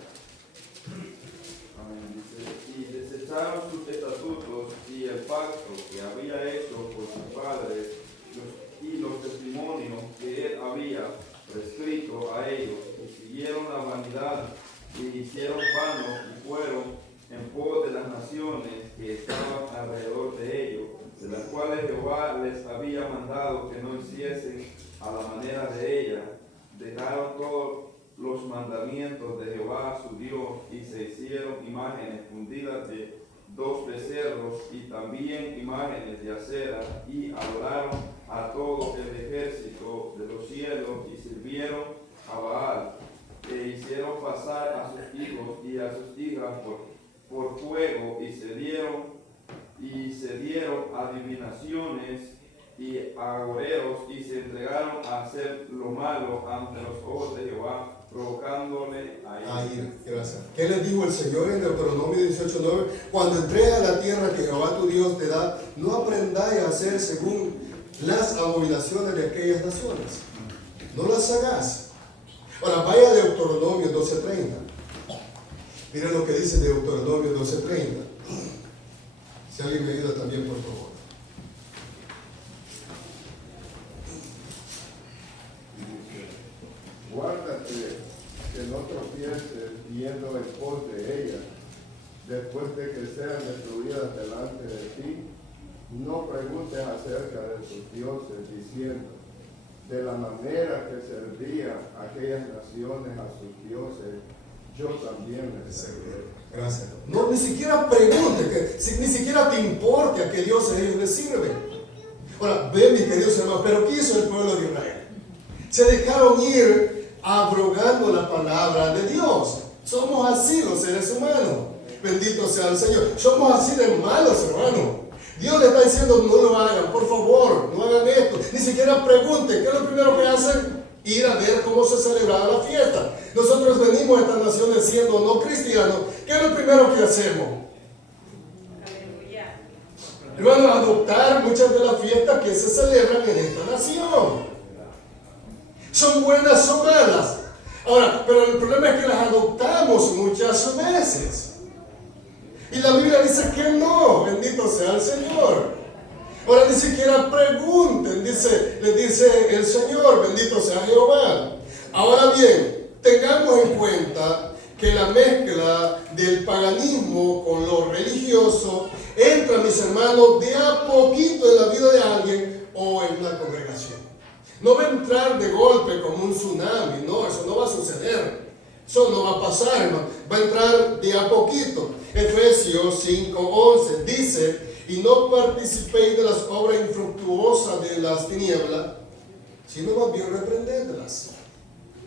Amén. Dice: y desecharon sus estatutos y el pacto que había hecho por sus padres y los testimonios que él había prescrito a ellos, y siguieron la vanidad y hicieron vanos y fueron en pos de las naciones que estaban alrededor de ellos, de las cuales Jehová les había mandado que no hiciesen a la manera de ella. Dejaron todos los mandamientos de Jehová su Dios y se hicieron imágenes fundidas de 2 becerros y también imágenes de acera, y adoraron a todo el ejército de los cielos y sirvieron a Baal, e hicieron pasar a sus hijos y a sus hijas por fuego, y se dieron adivinaciones y agoreros, y se entregaron a hacer lo malo ante los ojos de Jehová, provocándole a ir. Gracias. ¿Qué les dijo el Señor en Deuteronomio 18:9? Cuando entres a la tierra que Jehová tu Dios te da, no aprendáis a hacer según las abominaciones de aquellas naciones. No las hagas. Ahora vaya a Deuteronomio 12:30. Miren lo que dice Deuteronomio 12:30. Si alguien me ayuda también, por favor. Guárdate que no tropieces yendo en pos de ellas, después de que sean destruidas delante de ti. No preguntes acerca de sus dioses, diciendo, de la manera que servían aquellas naciones a sus dioses, yo también les serviré. Gracias. No, ni siquiera pregunte, ni siquiera te importe a qué dioses ellos les sirven. Ahora, ven, mis queridos hermanos, pero ¿qué hizo el pueblo de Israel? Se dejaron ir abrogando la palabra de Dios. Somos así los seres humanos. Bendito sea el Señor. Somos así de malos, hermano. Dios le está diciendo, no lo hagan, por favor, no hagan esto. Ni siquiera pregunten. ¿Qué es lo primero que hacen? Ir a ver cómo se celebraba la fiesta. Nosotros venimos a estas naciones siendo no cristianos. ¿Qué es lo primero que hacemos? Hermano, adoptar muchas de las fiestas que se celebran en esta nación. Son buenas, son malas. Ahora, pero el problema es que las adoptamos muchas veces. Y la Biblia dice que no, bendito sea el Señor. Ahora ni siquiera pregunten, les dice el Señor, bendito sea Jehová. Ahora bien, tengamos en cuenta que la mezcla del paganismo con lo religioso entra, mis hermanos, de a poquito en la vida de alguien o en una congregación. No va a entrar de golpe como un tsunami, no, eso no va a suceder. Eso no va a pasar, hermano. Va a entrar de a poquito. Efesios 5:11 dice, y no participéis de las obras infructuosas de las tinieblas, sino más bien reprendedlas.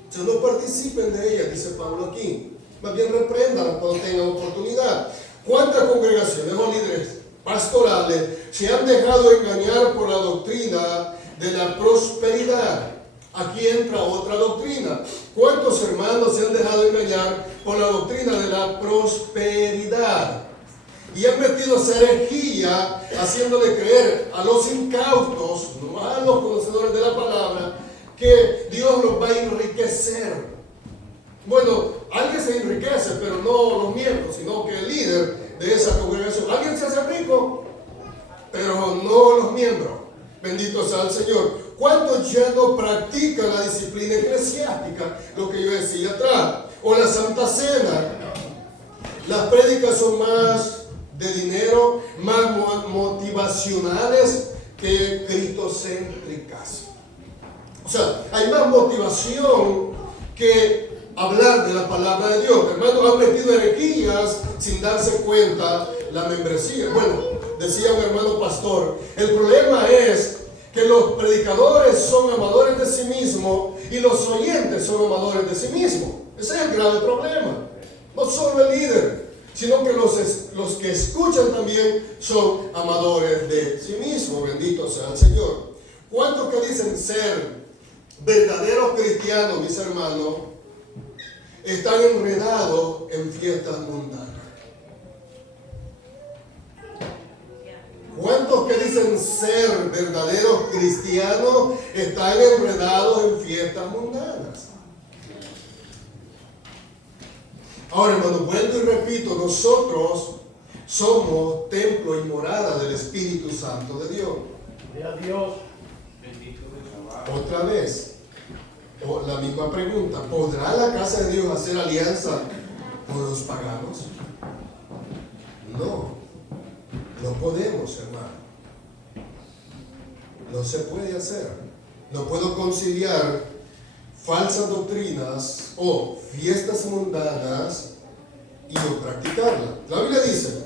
O sea, no participen de ellas, dice Pablo aquí. Más bien repréndanlas cuando tengan oportunidad. ¿Cuántas congregaciones o líderes pastorales se han dejado engañar por la doctrina de la prosperidad? Aquí entra otra doctrina. ¿Cuántos hermanos se han dejado engañar por la doctrina de la prosperidad? Y han metido herejía, haciéndole creer a los incautos, no a los conocedores de la palabra, que Dios los va a enriquecer. Bueno, alguien se enriquece, pero no los miembros, sino que el líder de esa congregación. Alguien se hace rico, pero no los miembros. Bendito sea el Señor. ¿Cuántos ya no practican la disciplina eclesiástica? Lo que yo decía atrás. O la Santa Cena. Las prédicas son más de dinero, más motivacionales que cristocéntricas. O sea, hay más motivación que hablar de la palabra de Dios. Hermanos, han metido herejías sin darse cuenta la membresía. Bueno, decía un hermano pastor, el problema es que los predicadores son amadores de sí mismos y los oyentes son amadores de sí mismos. Ese es el grave problema. No solo el líder, sino que los que escuchan también son amadores de sí mismos. Bendito sea el Señor. ¿Cuántos que dicen ser verdaderos cristianos, mis hermanos, están enredados en fiestas mundanas? ¿Cuántos que dicen ser verdaderos cristianos están enredados en fiestas mundanas? Ahora, hermano, vuelvo y repito, nosotros somos templo y morada del Espíritu Santo de Dios. Gloria a Dios. Otra vez, la misma pregunta, ¿podrá la casa de Dios hacer alianza con los paganos? No, no podemos, hermano. No se puede hacer. No puedo conciliar falsas doctrinas o fiestas mundanas y no practicarlas. La Biblia dice,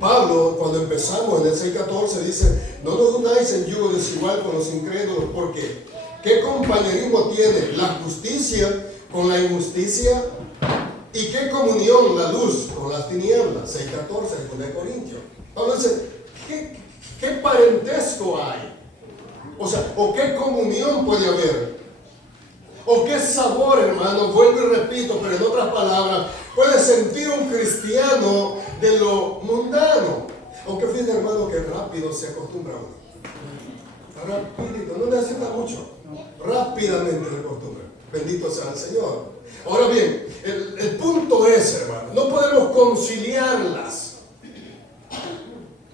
Pablo, cuando empezamos en el 6:14, dice, no nos unáis en yugo desigual con los incrédulos, porque ¿qué compañerismo tiene la justicia con la injusticia? ¿Y qué comunión la luz con las tinieblas? 6:14 de Corintios. Pablo dice, ¿qué parentesco hay? O sea, ¿o qué comunión puede haber? ¿O qué sabor, hermano? Vuelvo y repito, pero en otras palabras, puede sentir un cristiano de lo mundano. Aunque fíjate, hermano, que rápido se acostumbra uno. Rapidito, no necesita mucho. Rápidamente se acostumbra. Bendito sea el Señor. Ahora bien, el punto es, hermano, no podemos conciliarlas.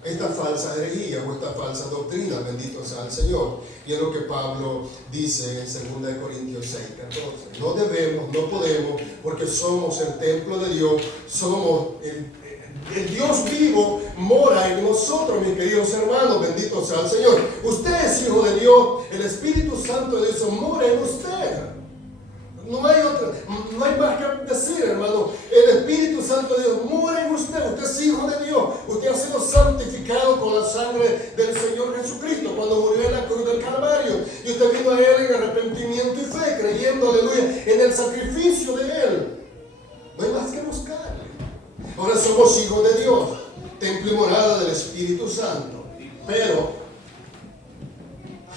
Esta falsa herejía o esta falsa doctrina, bendito sea el Señor. Y es lo que Pablo dice en 2 Corintios 6:14. No debemos, no podemos, porque somos el templo de Dios, somos el Dios vivo, mora en nosotros, mis queridos hermanos, bendito sea el Señor. Usted es hijo de Dios, el Espíritu Santo de Dios mora en usted. No hay más que decir, hermano. El Espíritu Santo de Dios mora en usted. Usted es hijo de Dios. Usted ha sido santificado con la sangre del Señor Jesucristo cuando murió en la cruz del Calvario. Y usted vino a Él en arrepentimiento y fe, creyendo, aleluya, en el sacrificio de Él. No hay más que buscarle. Ahora somos hijos de Dios, templo y morada del Espíritu Santo. Pero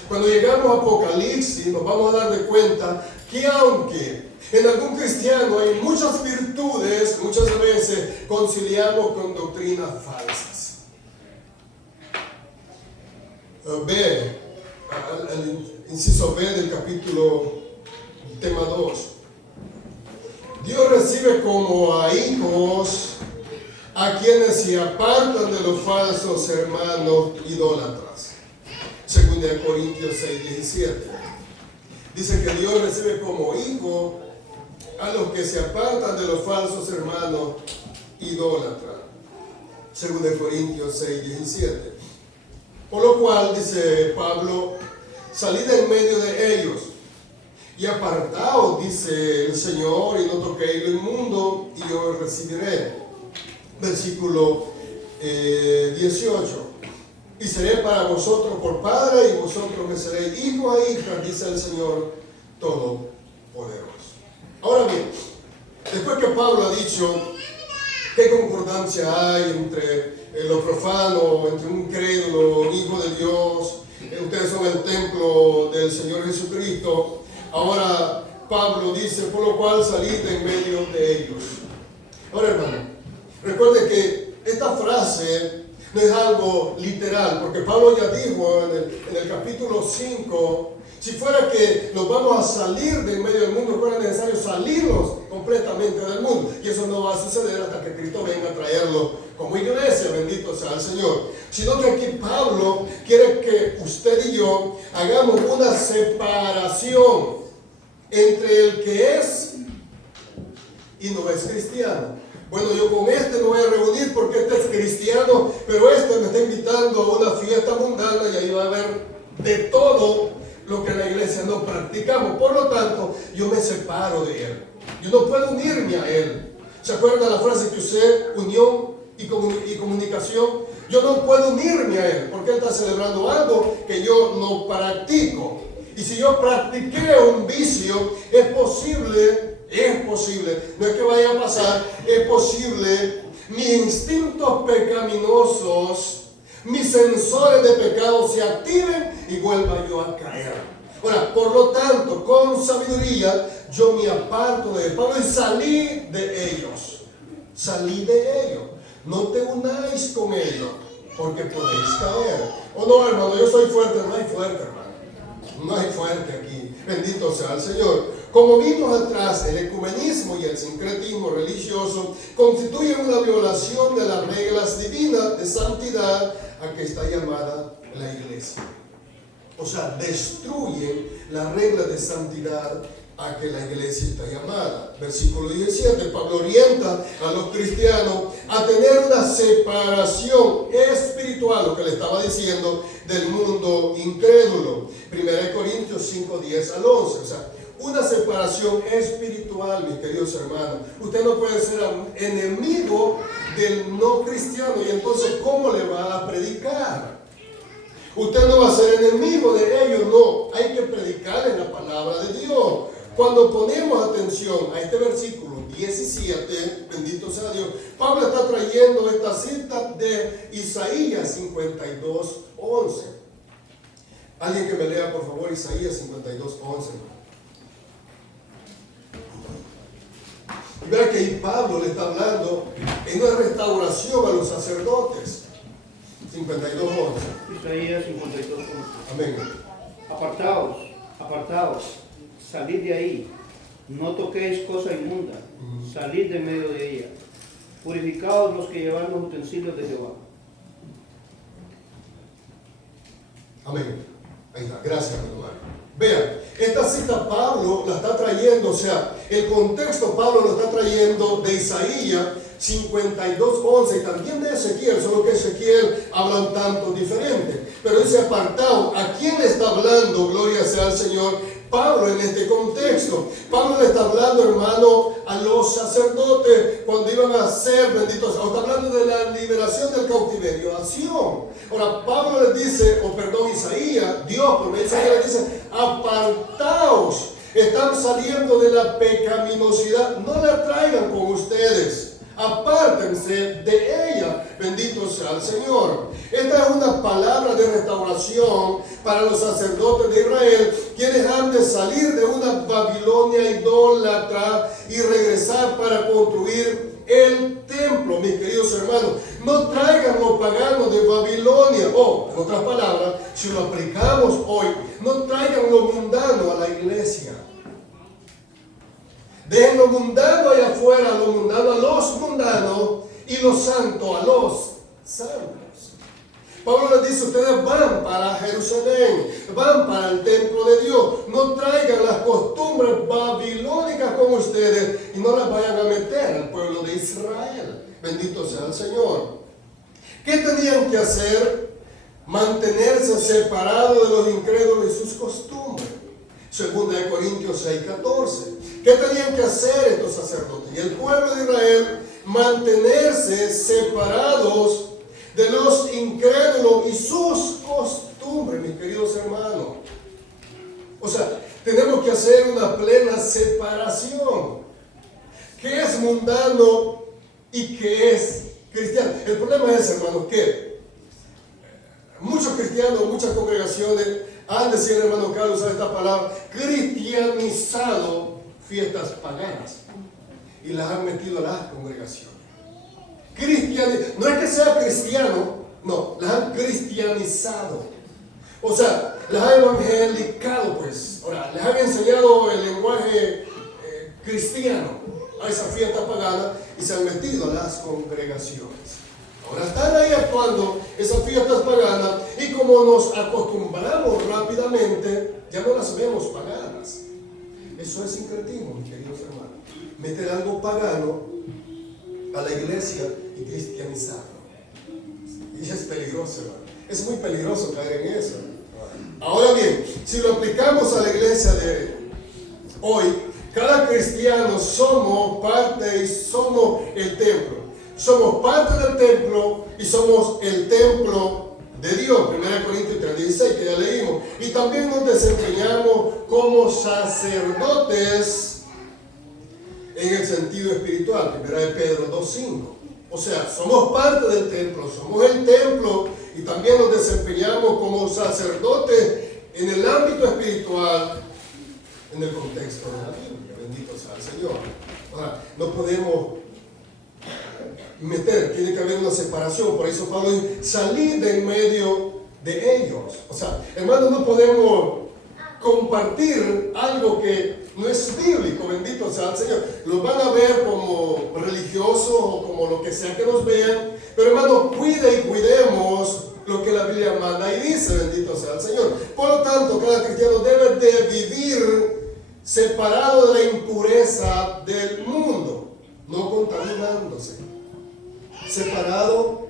cuando llegamos a Apocalipsis nos vamos a dar de cuenta que aunque en algún cristiano hay muchas virtudes, muchas veces conciliamos con doctrinas falsas. Ve, el inciso B del capítulo, tema 2. Dios recibe como a hijos a quienes se apartan de los falsos hermanos idólatras. 2 Corintios 6:17. Dice que Dios recibe como hijo a los que se apartan de los falsos hermanos idólatras. 2 Corintios 6:17. Por lo cual, dice Pablo, salid en medio de ellos y apartaos, dice el Señor, y no toquéis lo inmundo, y yo os recibiré. Versículo 18. Y seré para vosotros por padre, y vosotros me seréis hijos e hijas, dice el Señor Todopoderoso. Ahora bien, después que Pablo ha dicho qué concordancia hay entre lo profano, entre un incrédulo, hijo de Dios, ustedes son el templo del Señor Jesucristo, ahora Pablo dice, por lo cual salid en medio de ellos. Ahora, hermano, recuerde que esta frase no es algo literal, porque Pablo ya dijo en el capítulo 5, si fuera que nos vamos a salir del medio del mundo, fuera necesario salirnos completamente del mundo. Y eso no va a suceder hasta que Cristo venga a traerlo como iglesia, bendito sea el Señor. Sino que aquí Pablo quiere que usted y yo hagamos una separación entre el que es y no es cristiano. Bueno, yo con este me voy a reunir porque este es cristiano, pero este me está invitando a una fiesta mundana y ahí va a haber de todo lo que en la iglesia no practicamos. Por lo tanto, yo me separo de él. Yo no puedo unirme a él. ¿Se acuerdan la frase que usé? Unión y comunicación. Yo no puedo unirme a él porque él está celebrando algo que yo no practico. Y si yo practiqué un vicio, es posible, no es que vaya a pasar, es posible, mis instintos pecaminosos, mis sensores de pecado se activen y vuelva yo a caer. Ahora, por lo tanto, con sabiduría, yo me aparto de Pablo y salí de ellos. Salí de ellos. No te unáis con ellos, porque podéis caer. Oh no, hermano, yo soy fuerte. No hay fuerte, hermano. No hay fuerte aquí. Bendito sea el Señor. Como vimos atrás, el ecumenismo y el sincretismo religioso constituyen una violación de las reglas divinas de santidad a que está llamada la iglesia. O sea, destruyen las reglas de santidad a que la iglesia está llamada. Versículo 17, Pablo orienta a los cristianos a tener una separación espiritual, lo que le estaba diciendo, del mundo incrédulo. 1 Corintios 5, 10 al 11. O sea, una separación espiritual, mis queridos hermanos. Usted no puede ser enemigo del no cristiano y entonces ¿cómo le va a predicar? Usted no va a ser enemigo de ellos, no. Hay que predicarles la palabra de Dios. Cuando ponemos atención a este versículo 17, bendito sea Dios, Pablo está trayendo esta cita de Isaías 52:11. Alguien que me lea por favor Isaías 52:11. Y vea que ahí Pablo le está hablando en una restauración a los sacerdotes. 52:11. Isaías 52:11. Amén. Apartaos, apartaos, salid de ahí, no toquéis cosa inmunda, salid de medio de ella. Purificaos los que llevan los utensilios de Jehová. Amén. Ahí está. Gracias, hermano. Vean, esta cita Pablo la está trayendo, o sea, el contexto Pablo lo está trayendo de Isaías 52:11 y también de Ezequiel, solo que Ezequiel habla un tanto diferente. Pero dice apartado, ¿a quién le está hablando? Gloria sea al Señor. Pablo en este contexto. Pablo le está hablando, hermano, a los sacerdotes cuando iban a ser benditos. Está hablando de la liberación del cautiverio a Sion. Ahora, Pablo les dice, Isaías, Dios por medio de Isaías les dice, apartaos. Están saliendo de la pecaminosidad. No la traigan con ustedes. Apártense de ella, bendito sea el Señor. Esta es una palabra de restauración para los sacerdotes de Israel, quienes han de salir de una Babilonia idólatra y regresar para construir el templo, mis queridos hermanos. No traigan los paganos de Babilonia, o en otras palabras, si lo aplicamos hoy, no traigan lo mundano a la iglesia. Dejen lo mundano allá afuera, lo mundano a los mundanos y lo santo a los santos. Pablo les dice, ustedes van para Jerusalén, van para el templo de Dios, no traigan las costumbres babilónicas con ustedes y no las vayan a meter al pueblo de Israel. Bendito sea el Señor. ¿Qué tenían que hacer? Mantenerse separados de los incrédulos y sus costumbres. Segunda de Corintios 6:14. ¿Qué tenían que hacer estos sacerdotes? Y el pueblo de Israel, mantenerse separados de los incrédulos y sus costumbres, mis queridos hermanos. O sea, tenemos que hacer una plena separación. ¿Qué es mundano y qué es cristiano? El problema es, hermanos, que muchos cristianos, muchas congregaciones han de decir, hermano Carlos, usar esta palabra, cristianizado fiestas paganas y las han metido a las congregaciones. No es que sea cristiano, no, las han cristianizado. O sea, las han evangelicado, pues. Ahora, les han enseñado el lenguaje cristiano a esa fiesta pagana y se han metido a las congregaciones. Ahora están ahí actuando esas fiestas paganas y como nos acostumbramos rápidamente, ya no las vemos paganas. Eso es sincretismo, mis queridos hermanos. Meter algo pagano a la iglesia y cristianizarlo. Y es peligroso, hermano. Es muy peligroso caer en eso. Ahora bien, si lo aplicamos a la iglesia de hoy, cada cristiano somos parte y somos el templo. Somos parte del templo y somos el templo de Dios. 1 Corintios 3:16 que ya leímos. Y también nos desempeñamos como sacerdotes en el sentido espiritual. 1 Pedro 2:5. O sea, somos parte del templo, somos el templo y también nos desempeñamos como sacerdotes en el ámbito espiritual, en el contexto de la Biblia. Bendito sea el Señor. Ahora, no podemos tiene que haber una separación. Por eso Pablo dice, salir de en medio de ellos. O sea, hermanos, no podemos compartir algo que no es bíblico, bendito sea el Señor. Los van a ver como religiosos o como lo que sea que nos vean, pero hermanos, cuidemos lo que la Biblia manda y dice, bendito sea el Señor. Por lo tanto, cada cristiano debe de vivir separado de la impureza del mundo, no contaminándose. Separado,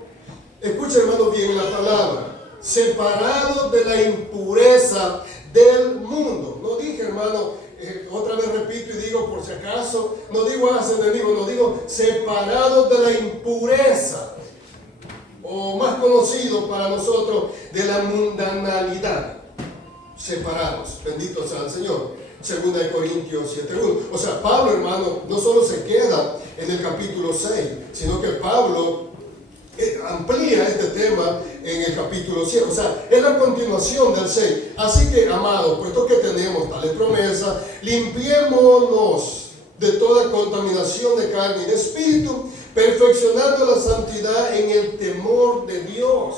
escucha hermano bien la palabra, separado de la impureza del mundo. No dije hermano otra vez repito y digo por si acaso, no digo hagas enemigos, no digo separados de la impureza, o más conocido para nosotros de la mundanalidad, separados, bendito sea el Señor. 2 Corintios 7:1. O sea, Pablo, hermano, no solo se queda en el capítulo 6, sino que Pablo amplía este tema en el capítulo 7. O sea, es la continuación del 6. Así que, amados, puesto que tenemos tales promesas, limpiémonos de toda contaminación de carne y de espíritu, perfeccionando la santidad en el temor de Dios.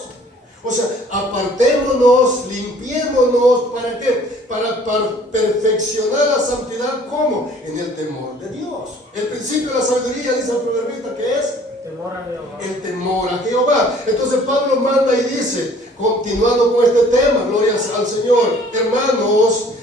O sea, apartémonos, limpiémonos, ¿para qué? Para perfeccionar la santidad, ¿cómo? En el temor de Dios. El principio de la sabiduría, dice el proverbista, ¿qué es? Temor a Jehová. El temor a Jehová. Entonces Pablo manda y dice, continuando con este tema, gloria al Señor, hermanos,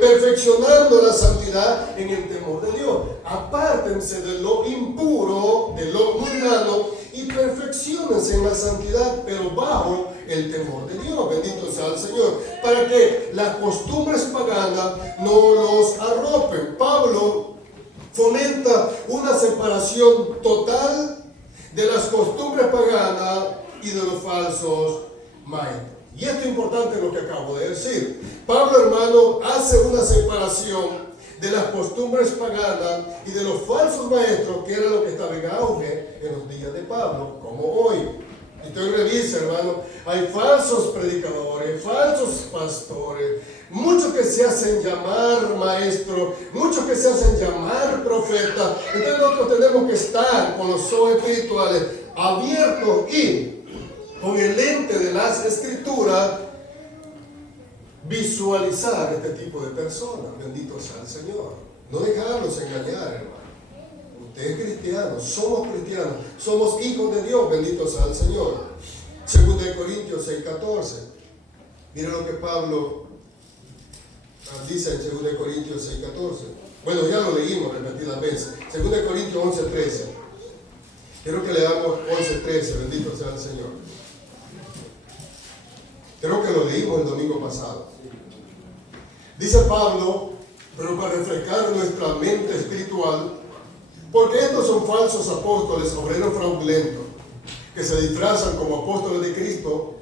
perfeccionando la santidad en el temor de Dios. Apártense de lo impuro, de lo mundano, y perfecciónense en la santidad, pero bajo el temor de Dios. Bendito sea el Señor. Para que las costumbres paganas no los arropen. Pablo fomenta una separación total de las costumbres paganas y de los falsos maestros. Y esto es importante lo que acabo de decir. Pablo, hermano, hace una separación de las costumbres paganas y de los falsos maestros, que era lo que estaba en auge en los días de Pablo, como hoy. Y usted revisa, hermano, hay falsos predicadores, falsos pastores, muchos que se hacen llamar maestros, muchos que se hacen llamar profetas. Entonces nosotros tenemos que estar con los ojos espirituales abiertos y con el lente de las escrituras visualizar este tipo de personas. Bendito sea el Señor. No dejarlos engañar, hermano. Usted es cristiano, somos hijos de Dios, bendito sea el Señor. 2 Corintios 6:14. Mira lo que Pablo dice en 2 Corintios 6:14. Bueno, ya lo leímos repetidas veces. 2 Corintios 11:13. Quiero que leamos 11:13, bendito sea el Señor. Creo que lo leímos el domingo pasado. Dice Pablo, pero para refrescar nuestra mente espiritual, porque estos son falsos apóstoles, obreros fraudulentos, que se disfrazan como apóstoles de Cristo,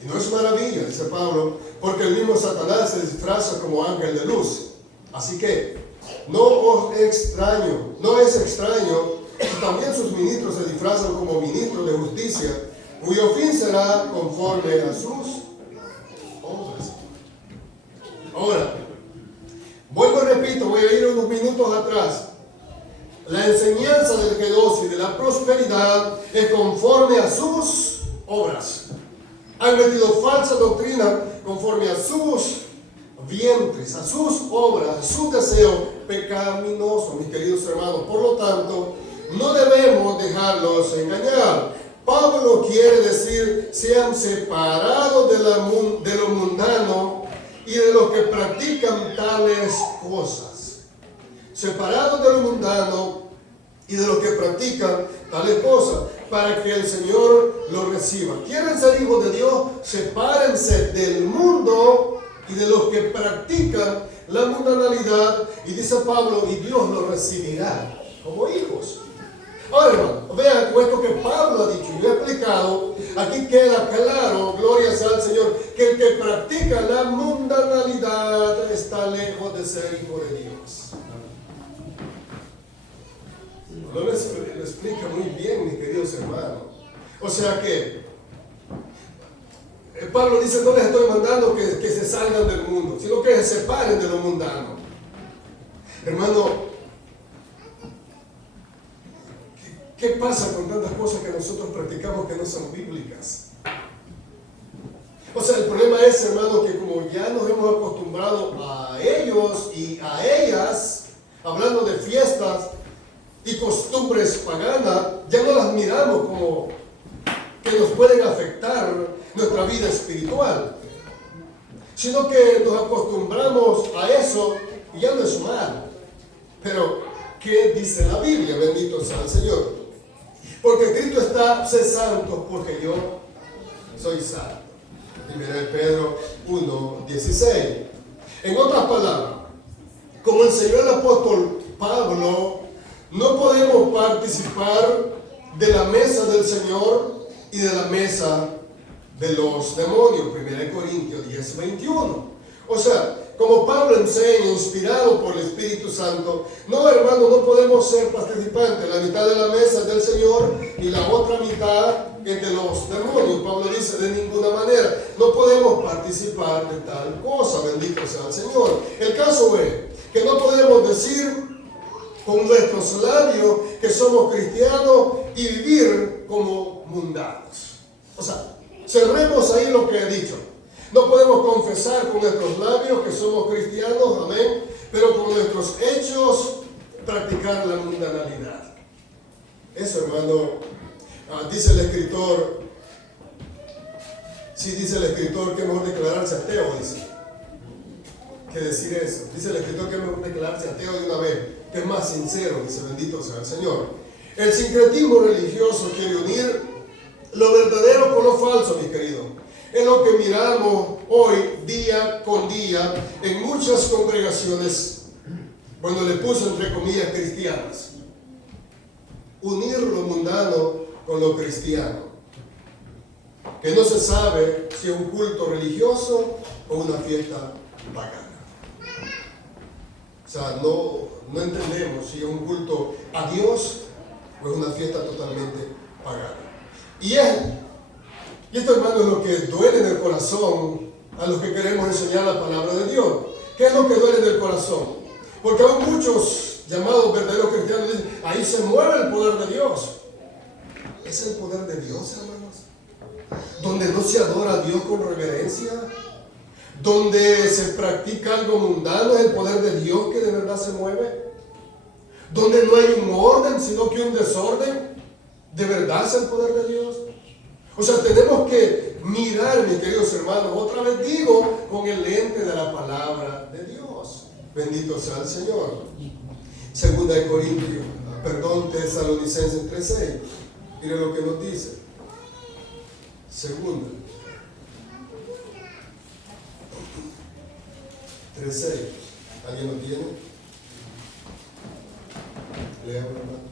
y no es maravilla, dice Pablo, porque el mismo Satanás se disfraza como ángel de luz. Así que no es extraño que también sus ministros se disfrazan como ministros de justicia, cuyo fin será conforme a sus obras. Ahora, vuelvo y repito, voy a ir unos minutos atrás. La enseñanza del G2 y de la prosperidad es conforme a sus obras. Han metido falsa doctrina conforme a sus vientres, a sus obras, a sus deseos pecaminosos, mis queridos hermanos. Por lo tanto, no debemos dejarlos engañar. Pablo quiere decir, sean separados de lo mundano y de los que practican tales cosas. Separados de lo mundano y de los que practican tales cosas, para que el Señor los reciba. ¿Quieren ser hijos de Dios? Sepárense del mundo y de los que practican la mundanalidad. Y dice Pablo, y Dios los recibirá como hijos. Ahora, hermano, vean esto que Pablo ha dicho y lo he explicado. Aquí queda claro, gloria sea al Señor, que el que practica la mundanalidad está lejos de ser hijo de Dios. No lo explica muy bien, mis queridos hermanos. O sea que Pablo dice, no les estoy mandando que se salgan del mundo, sino que se separen de lo mundano. Hermano, ¿qué pasa con tantas cosas que nosotros practicamos que no son bíblicas? O sea, el problema es, hermano, que como ya nos hemos acostumbrado a ellos y a ellas, hablando de fiestas y costumbres paganas, ya no las miramos como que nos pueden afectar nuestra vida espiritual, sino que nos acostumbramos a eso y ya no es mal. Pero, ¿qué dice la Biblia? Bendito sea el Señor. Porque Cristo está, sé santo, porque yo soy santo. 1 Pedro 1:16. En otras palabras, como enseñó el apóstol Pablo, no podemos participar de la mesa del Señor y de la mesa de los demonios. 1 Corintios 10:21. O sea, como Pablo enseña, inspirado por el Espíritu Santo, no, hermano, no podemos ser participantes. La mitad de la mesa es del Señor y la otra mitad es de los demonios. Pablo dice, de ninguna manera, no podemos participar de tal cosa. Bendito sea el Señor. El caso es que no podemos decir con nuestros labios que somos cristianos y vivir como mundanos. O sea, cerremos ahí lo que he dicho. No podemos confesar con nuestros labios que somos cristianos, amén, pero con nuestros hechos practicar la mundanalidad. Eso, hermano, dice el escritor, sí, dice el escritor que es mejor declararse ateo, dice, que decir eso. Dice el escritor que es mejor declararse ateo de una vez, que es más sincero, dice, bendito sea el Señor. El sincretismo religioso quiere unir lo verdadero con lo falso, mis queridos. Es lo que miramos hoy, día con día, en muchas congregaciones, bueno, le puso entre comillas cristianas. Unir lo mundano con lo cristiano. Que no se sabe si es un culto religioso o una fiesta pagana. O sea, no entendemos si es un culto a Dios o es una fiesta totalmente pagana. Y esto, hermano, es lo que duele en el corazón a los que queremos enseñar la palabra de Dios. ¿Qué es lo que duele en el corazón? Porque aún muchos llamados verdaderos cristianos dicen, ahí se mueve el poder de Dios. ¿Es el poder de Dios, hermanos? Donde no se adora a Dios con reverencia, donde se practica algo mundano, es el poder de Dios que de verdad se mueve, donde no hay un orden, sino que un desorden, ¿de verdad es el poder de Dios? O sea, tenemos que mirar, mis queridos hermanos, otra vez digo, con el lente de la palabra de Dios. Bendito sea el Señor. Segunda de Corintios, Tesalonicenses 3:6. Mire lo que nos dice. Segunda 3:6. ¿Alguien lo tiene? Lea, hermano.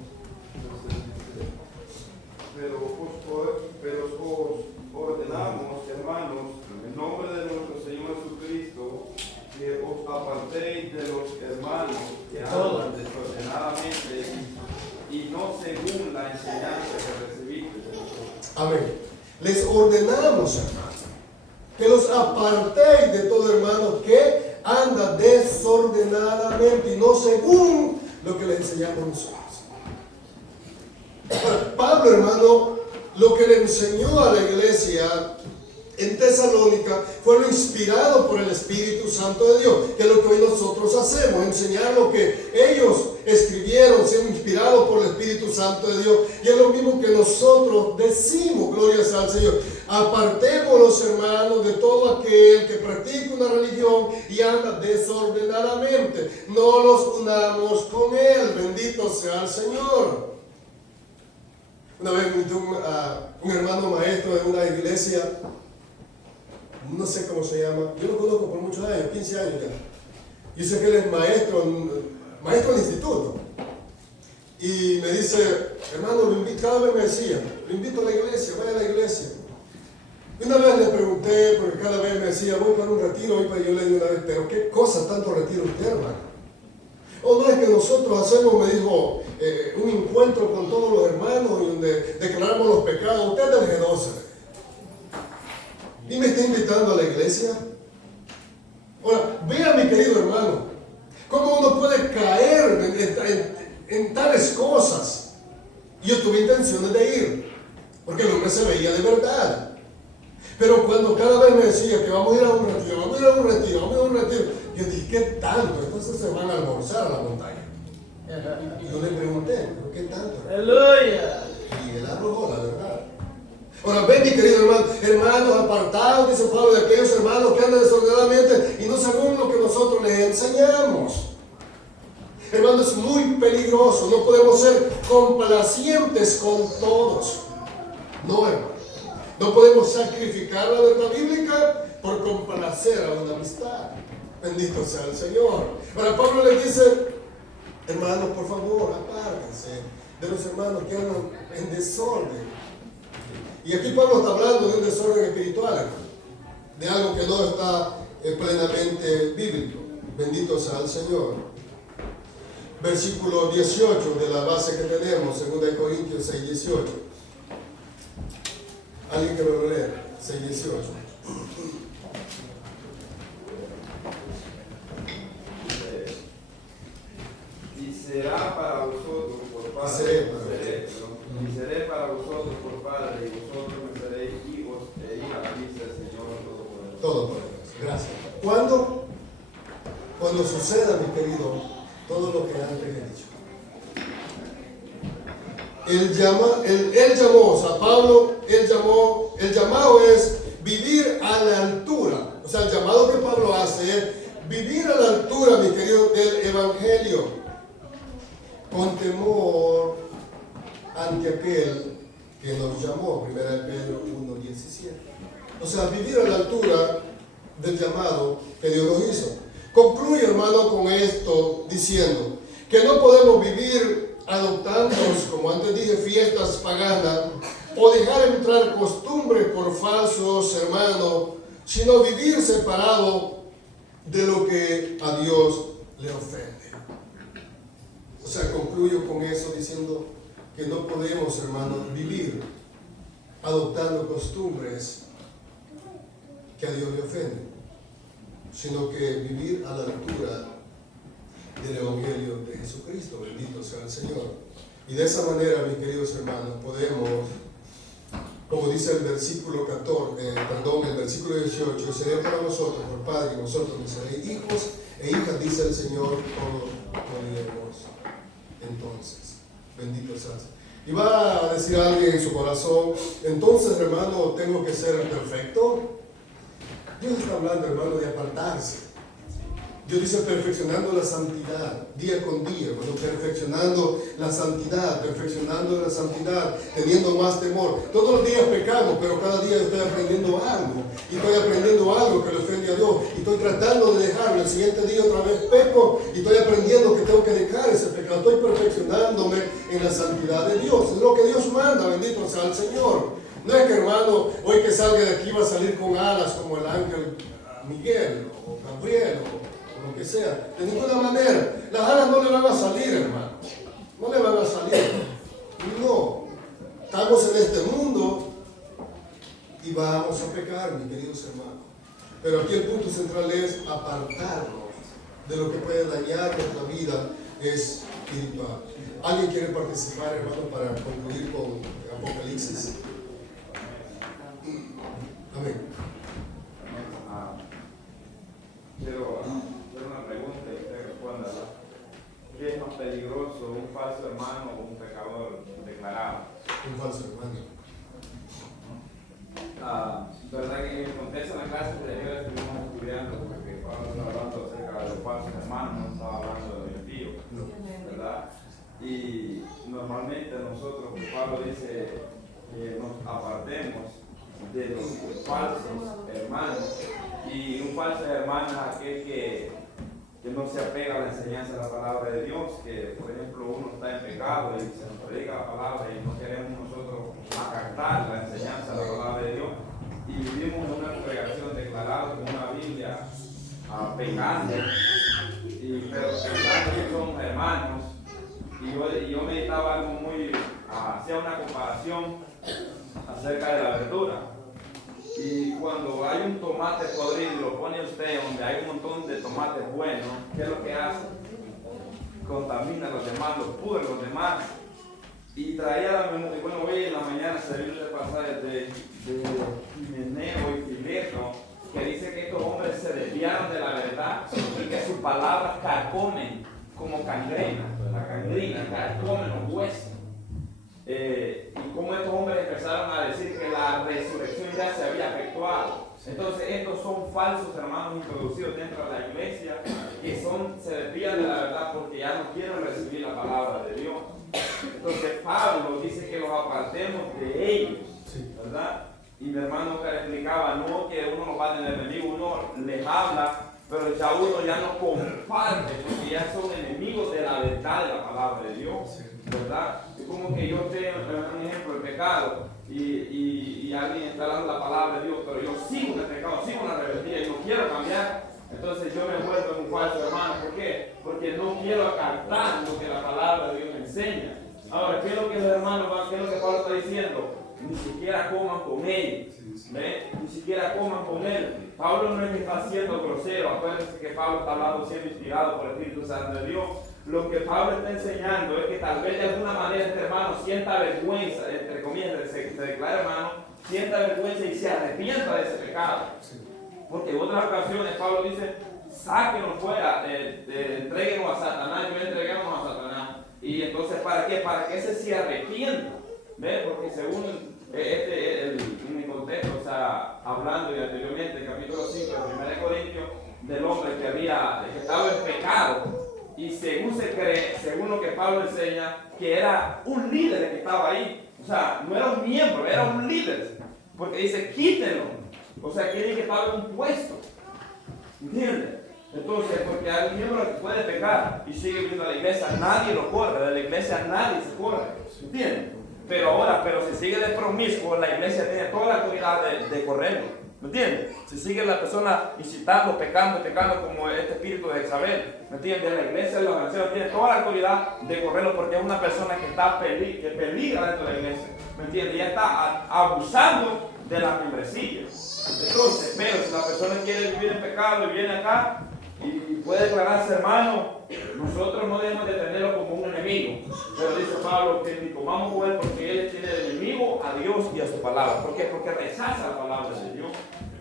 Pero os ordenamos, hermanos, en nombre de nuestro Señor Jesucristo, que os apartéis de los hermanos que andan desordenadamente y no según la enseñanza que recibiste de nosotros. Amén. Les ordenamos, hermanos, que los apartéis de todo hermano que anda desordenadamente y no según lo que le enseñamos nosotros. Pablo, hermano, lo que le enseñó a la iglesia en Tesalónica fue lo inspirado por el Espíritu Santo de Dios, que es lo que hoy nosotros hacemos, enseñar lo que ellos escribieron, siendo inspirados por el Espíritu Santo de Dios, y es lo mismo que nosotros decimos, gloria sea al Señor. Apartémonos, hermanos, de todo aquel que practica una religión y anda desordenadamente, no nos unamos con él, bendito sea el Señor. Una vez me invitó un hermano maestro de una iglesia, no sé cómo se llama, yo lo conozco por muchos años, 15 años ya. Yo sé que él es maestro del instituto. Y me dice, hermano, cada vez me decía, lo invito a la iglesia, vaya a la iglesia. Y una vez le pregunté, porque cada vez me decía, voy para un retiro, voy para, yo le dije una vez, pero ¿qué cosa tanto retiro usted, hermano? O no es que nosotros hacemos, me dijo, un encuentro con todos los hermanos y donde declaramos los pecados. Usted es del G12 y me está invitando a la iglesia. Ahora, vea, mi querido hermano, cómo uno puede caer en tales cosas. Yo tuve intenciones de ir, porque el hombre se veía de verdad. Pero cuando cada vez me decía que vamos a ir a un retiro, vamos a ir a un retiro, vamos a ir a un retiro, yo dije, ¿qué tanto? Entonces se van a almorzar a la montaña. Y yo le pregunté, ¿pero qué tanto? Aleluya. Y él arrojó la verdad. Ahora ven, mi querido hermano, hermanos apartados, dice Pablo, de aquellos hermanos que andan desordenadamente y no según lo que nosotros les enseñamos. Hermano, es muy peligroso, no podemos ser complacientes con todos. No, hermano. No podemos sacrificar la verdad bíblica por complacer a una amistad. Bendito sea el Señor. Ahora Pablo le dice, hermanos, por favor, apártense de los hermanos que andan en desorden. Y aquí Pablo está hablando de un desorden espiritual, hermano, de algo que no está plenamente bíblico. Bendito sea el Señor. Versículo 18 de la base que tenemos, 2 Corintios 6, 18. Alguien que me lo lea, 6, 18. Y será para vosotros por padre, seré para vosotros por padre, y vosotros me seréis hijos e hijas, dice el Señor Todopoderoso. Todopoderoso. Gracias. Cuando suceda, mi querido, todo lo que antes he dicho. Él llamó, o sea, Pablo, el llamado es vivir a la altura. O sea, el llamado que Pablo hace es vivir a la altura, mi querido, del Evangelio, con temor ante aquel que nos llamó, 1 Pedro 1:17. O sea, vivir a la altura del llamado que Dios nos hizo. Concluye, hermano, con esto diciendo que no podemos vivir adoptando, como antes dije, fiestas paganas o dejar entrar costumbres por falsos hermanos, sino vivir separado de lo que a Dios le ofende. O sea, concluyo con eso diciendo que no podemos, hermanos, vivir adoptando costumbres que a Dios le ofenden, sino que vivir a la altura del Evangelio de Jesucristo. Bendito sea el Señor. Y de esa manera, mis queridos hermanos, podemos, como dice el versículo 14, el versículo 18, seré para vosotros por padre y vosotros me seréis hijos e hijas, dice el Señor Todopoderoso. Entonces, bendito sea el Señor. Y va a decir alguien en su corazón, entonces, hermano, ¿tengo que ser perfecto? Dios está hablando, hermano, de apartarse. Dios dice perfeccionando la santidad, día con día, hermano, perfeccionando la santidad, teniendo más temor. Todos los días pecamos, pero cada día estoy aprendiendo algo, y estoy aprendiendo algo que le ofende a Dios, y estoy tratando de dejarlo. El siguiente día otra vez peco, y estoy aprendiendo que tengo que dejar ese pecado. Estoy perfeccionándome en la santidad de Dios. Es lo que Dios manda, bendito sea el Señor. No es que, hermano, hoy que salga de aquí va a salir con alas como el ángel Miguel, o Gabriel, o lo que sea. De ninguna manera. Las alas no le van a salir, hermano. No le van a salir. No. Estamos en este mundo y vamos a pecar, mis queridos hermanos. Pero aquí el punto central es apartarnos de lo que puede dañar nuestra vida espiritual. ¿Alguien quiere participar, hermano, para concluir con Apocalipsis? Amén. Quiero hacer una pregunta y usted responda. ¿Qué es más peligroso, un falso hermano o un pecador declarado? Un falso hermano. Verdad que en el contexto de la clase anterior estuvimos estudiando, porque Pablo estaba hablando acerca de los falsos hermanos, no estaba hablando de los impíos, ¿verdad? Y normalmente nosotros, Pablo dice que nos apartemos de los falsos hermanos. Y un falso hermano es aquel que no se apega a la enseñanza de la palabra de Dios, que por ejemplo uno está en pecado y se nos predica la palabra y no queremos nosotros acatar la enseñanza de la palabra de Dios y vivimos en una congregación declarada como una Biblia pecando, pero pensando que somos hermanos. Y yo meditaba algo muy, hacía una comparación acerca de la verdura. Y cuando hay un tomate podrido y lo pone usted donde hay un montón de tomates buenos, ¿qué es lo que hace? Contamina a los demás, los pudre a los demás. Y traía la memoria, bueno, hoy en la mañana se vino el pasaje de Himeneo y Fileto, que dice que estos hombres se desviaron de la verdad y que sus palabras carcomen como cangrena, la cangrina, carcomen los huesos. Y como estos hombres empezaron a decir que la resurrección ya se había efectuado. Entonces estos son falsos hermanos introducidos dentro de la iglesia que se desvían de la verdad porque ya no quieren recibir la palabra de Dios. Entonces Pablo dice que los apartemos de ellos, ¿verdad? Y mi hermano que explicaba, no que uno no va del enemigo, uno les habla pero ya uno ya no comparte, porque ya son enemigos de la verdad de la palabra de Dios, ¿verdad? Es como que yo tengo un ejemplo de pecado y alguien está dando la palabra de Dios, pero yo sigo en el pecado, sigo en la rebeldía y no quiero cambiar. Entonces yo me vuelvo un falso hermano. ¿Por qué? Porque no quiero acatar lo que la palabra de Dios me enseña. Ahora, ¿qué es lo que los hermanos van? ¿Qué es lo que Pablo está diciendo? Ni siquiera coman con él. ¿Ve? Ni siquiera coman con él. Pablo no es que está siendo grosero. Acuérdense que Pablo está hablando siendo inspirado por el Espíritu Santo de Dios. Lo que Pablo está enseñando es que tal vez de alguna manera este hermano sienta vergüenza, entre comillas, se declara hermano, sienta vergüenza y se arrepienta de ese pecado. Porque en otras ocasiones Pablo dice, sáquenos fuera, entréguenos a Satanás, yo entregamos a Satanás. Y entonces, ¿para qué? Para que ese se arrepienta. ¿Ve? Porque según en mi contexto, o sea, hablando y anteriormente, en capítulo 5 de 1 Corintios, del hombre que estaba en pecado, y según se cree, según lo que Pablo enseña, que era un líder el que estaba ahí. O sea, no era un miembro, era un líder. Porque dice, quítenlo. O sea, quieren que pague un puesto. ¿Entiendes? Entonces, porque hay un miembro que puede pecar y sigue viendo a la iglesia, nadie lo corre, de la iglesia nadie se corre. ¿Entiendes? Pero si sigue de promiscuo, la iglesia tiene toda la autoridad de correrlo. ¿Me entiendes? Si sigue la persona incitando, pecando como este espíritu de Jezabel, ¿me entiendes? La iglesia, los ancianos tienen toda la autoridad de correrlo porque es una persona que está que peligra dentro de la iglesia. ¿Me entiendes? Ya está abusando de la membresía. Entonces, pero si la persona quiere vivir en pecado y viene acá y puede declararse hermano, nosotros no debemos de tenerlo como un enemigo. Pero dice Pablo que ni comamos con él porque él tiene de enemigo a Dios y a su palabra. ¿Por qué? Porque rechaza la palabra de Dios,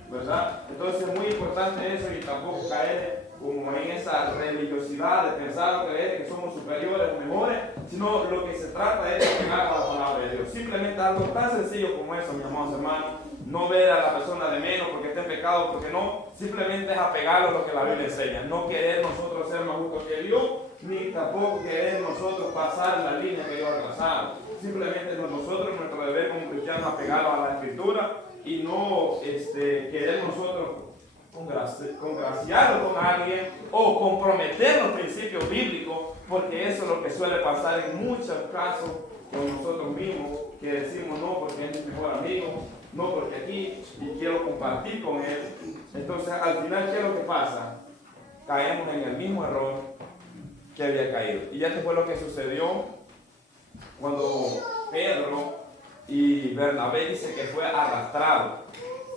¿verdad? Entonces es muy importante eso y tampoco caer como en esa religiosidad de pensar o creer que somos superiores o mejores, sino lo que se trata es de pegar a la palabra de Dios. Simplemente algo tan sencillo como eso, mis amados hermanos. No ver a la persona de menos porque está en pecado, porque no, simplemente es apegarlo a lo que la Biblia enseña. No querer nosotros ser más justos que Dios, ni tampoco querer nosotros pasar la línea que Dios ha trazado. Simplemente nosotros, nuestro deber como cristianos, apegarlo a la Escritura y no querer nosotros congraciarlo con alguien o comprometer los principios bíblicos, porque eso es lo que suele pasar en muchos casos con nosotros mismos, que decimos no porque es mi mejor amigo, no porque aquí y quiero compartir con él. Entonces al final, ¿qué es lo que pasa? Caemos en el mismo error que había caído. Y ya te fue lo que sucedió cuando Pedro y Bernabé dice que fue arrastrado,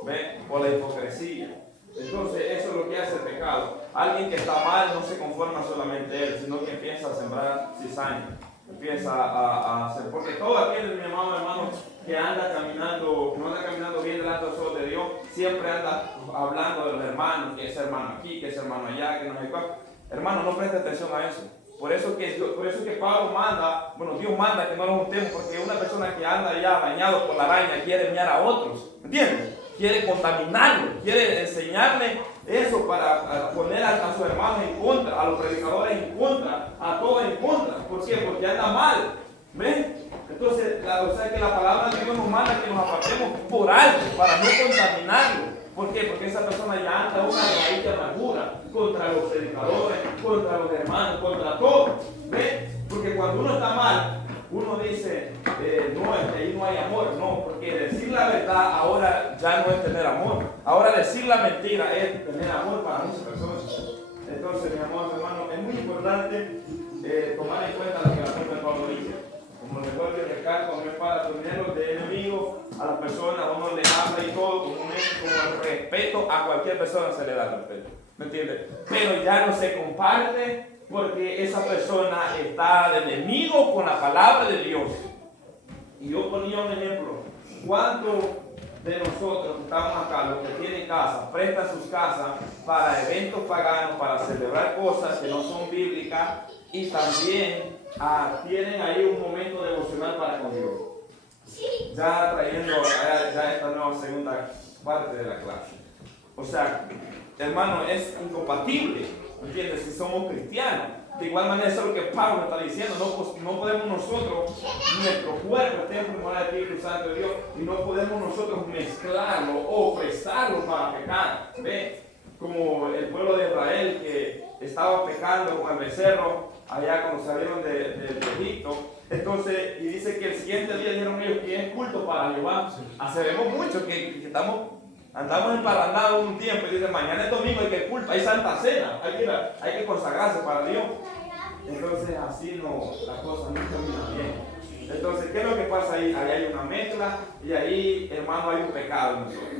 ¿ve? Por la hipocresía. Entonces eso es lo que hace el pecado. Alguien que está mal no se conforma solamente él, sino que empieza a sembrar cizaña. Empieza a hacer, porque todo aquel, mi amado hermano, que anda caminando, no anda caminando bien delante de los ojos de Dios, siempre anda hablando de los hermanos, que es hermano aquí, que es hermano allá, que no sé cuál. Hermano, no preste atención a eso. Por eso que Pablo manda, Dios manda que no nos juntemos, porque una persona que anda ya bañado por la araña quiere enviar a otros, ¿entiendes? Quiere contaminarlo, quiere enseñarle eso para poner a sus hermanos en contra, a los predicadores en contra, a todos en contra. ¿Por qué? Porque anda mal. ¿Ven? Entonces, o sea que la palabra de Dios nos manda que nos apartemos por alto, para no contaminarlo. ¿Por qué? Porque esa persona ya anda una raíz de amargura contra los predicadores, contra los hermanos, contra todos. ¿Ven? Porque cuando uno está mal, uno dice, no, es que ahí no hay amor. No, porque decir la verdad ahora ya no es tener amor. Ahora decir la mentira es tener amor para muchas personas. Entonces, mis amados hermanos, es muy importante tomar en cuenta lo que la Biblia de Pablo dice. Como mejor que recalco, no es para tenerlos de enemigos a las personas, uno le habla y todo, como el respeto a cualquier persona se le da respeto. ¿Me entiendes? Pero ya no se comparte porque esa persona está de enemigo con la palabra de Dios. Y yo ponía un ejemplo. ¿Cuántos de nosotros que estamos acá, los que tienen casa, prestan sus casas para eventos paganos, para celebrar cosas que no son bíblicas y también tienen ahí un momento devocional para con Dios? Ya trayendo ya esta nueva segunda parte de la clase. O sea, hermano, es incompatible, ¿entiendes? Si somos cristianos. De igual manera, eso es lo que Pablo está diciendo. No podemos nosotros, nuestro cuerpo, el templo moral del Espíritu Santo de Dios, y no podemos nosotros mezclarlo o prestarlo para pecar. ¿Ve? como el pueblo de Israel que estaba pecando con el becerro allá cuando salieron de Egipto. Entonces, y dice que el siguiente día dijeron ellos que es culto para Jehová. Hacemos mucho que andamos emparrandados un tiempo y dicen mañana es domingo, hay que culto, hay santa cena, hay que consagrarse para Dios. Entonces así no, las cosas no terminan bien. Entonces, ¿qué es lo que pasa ahí? Ahí hay una mezcla y ahí, hermano, hay un pecado en nosotros,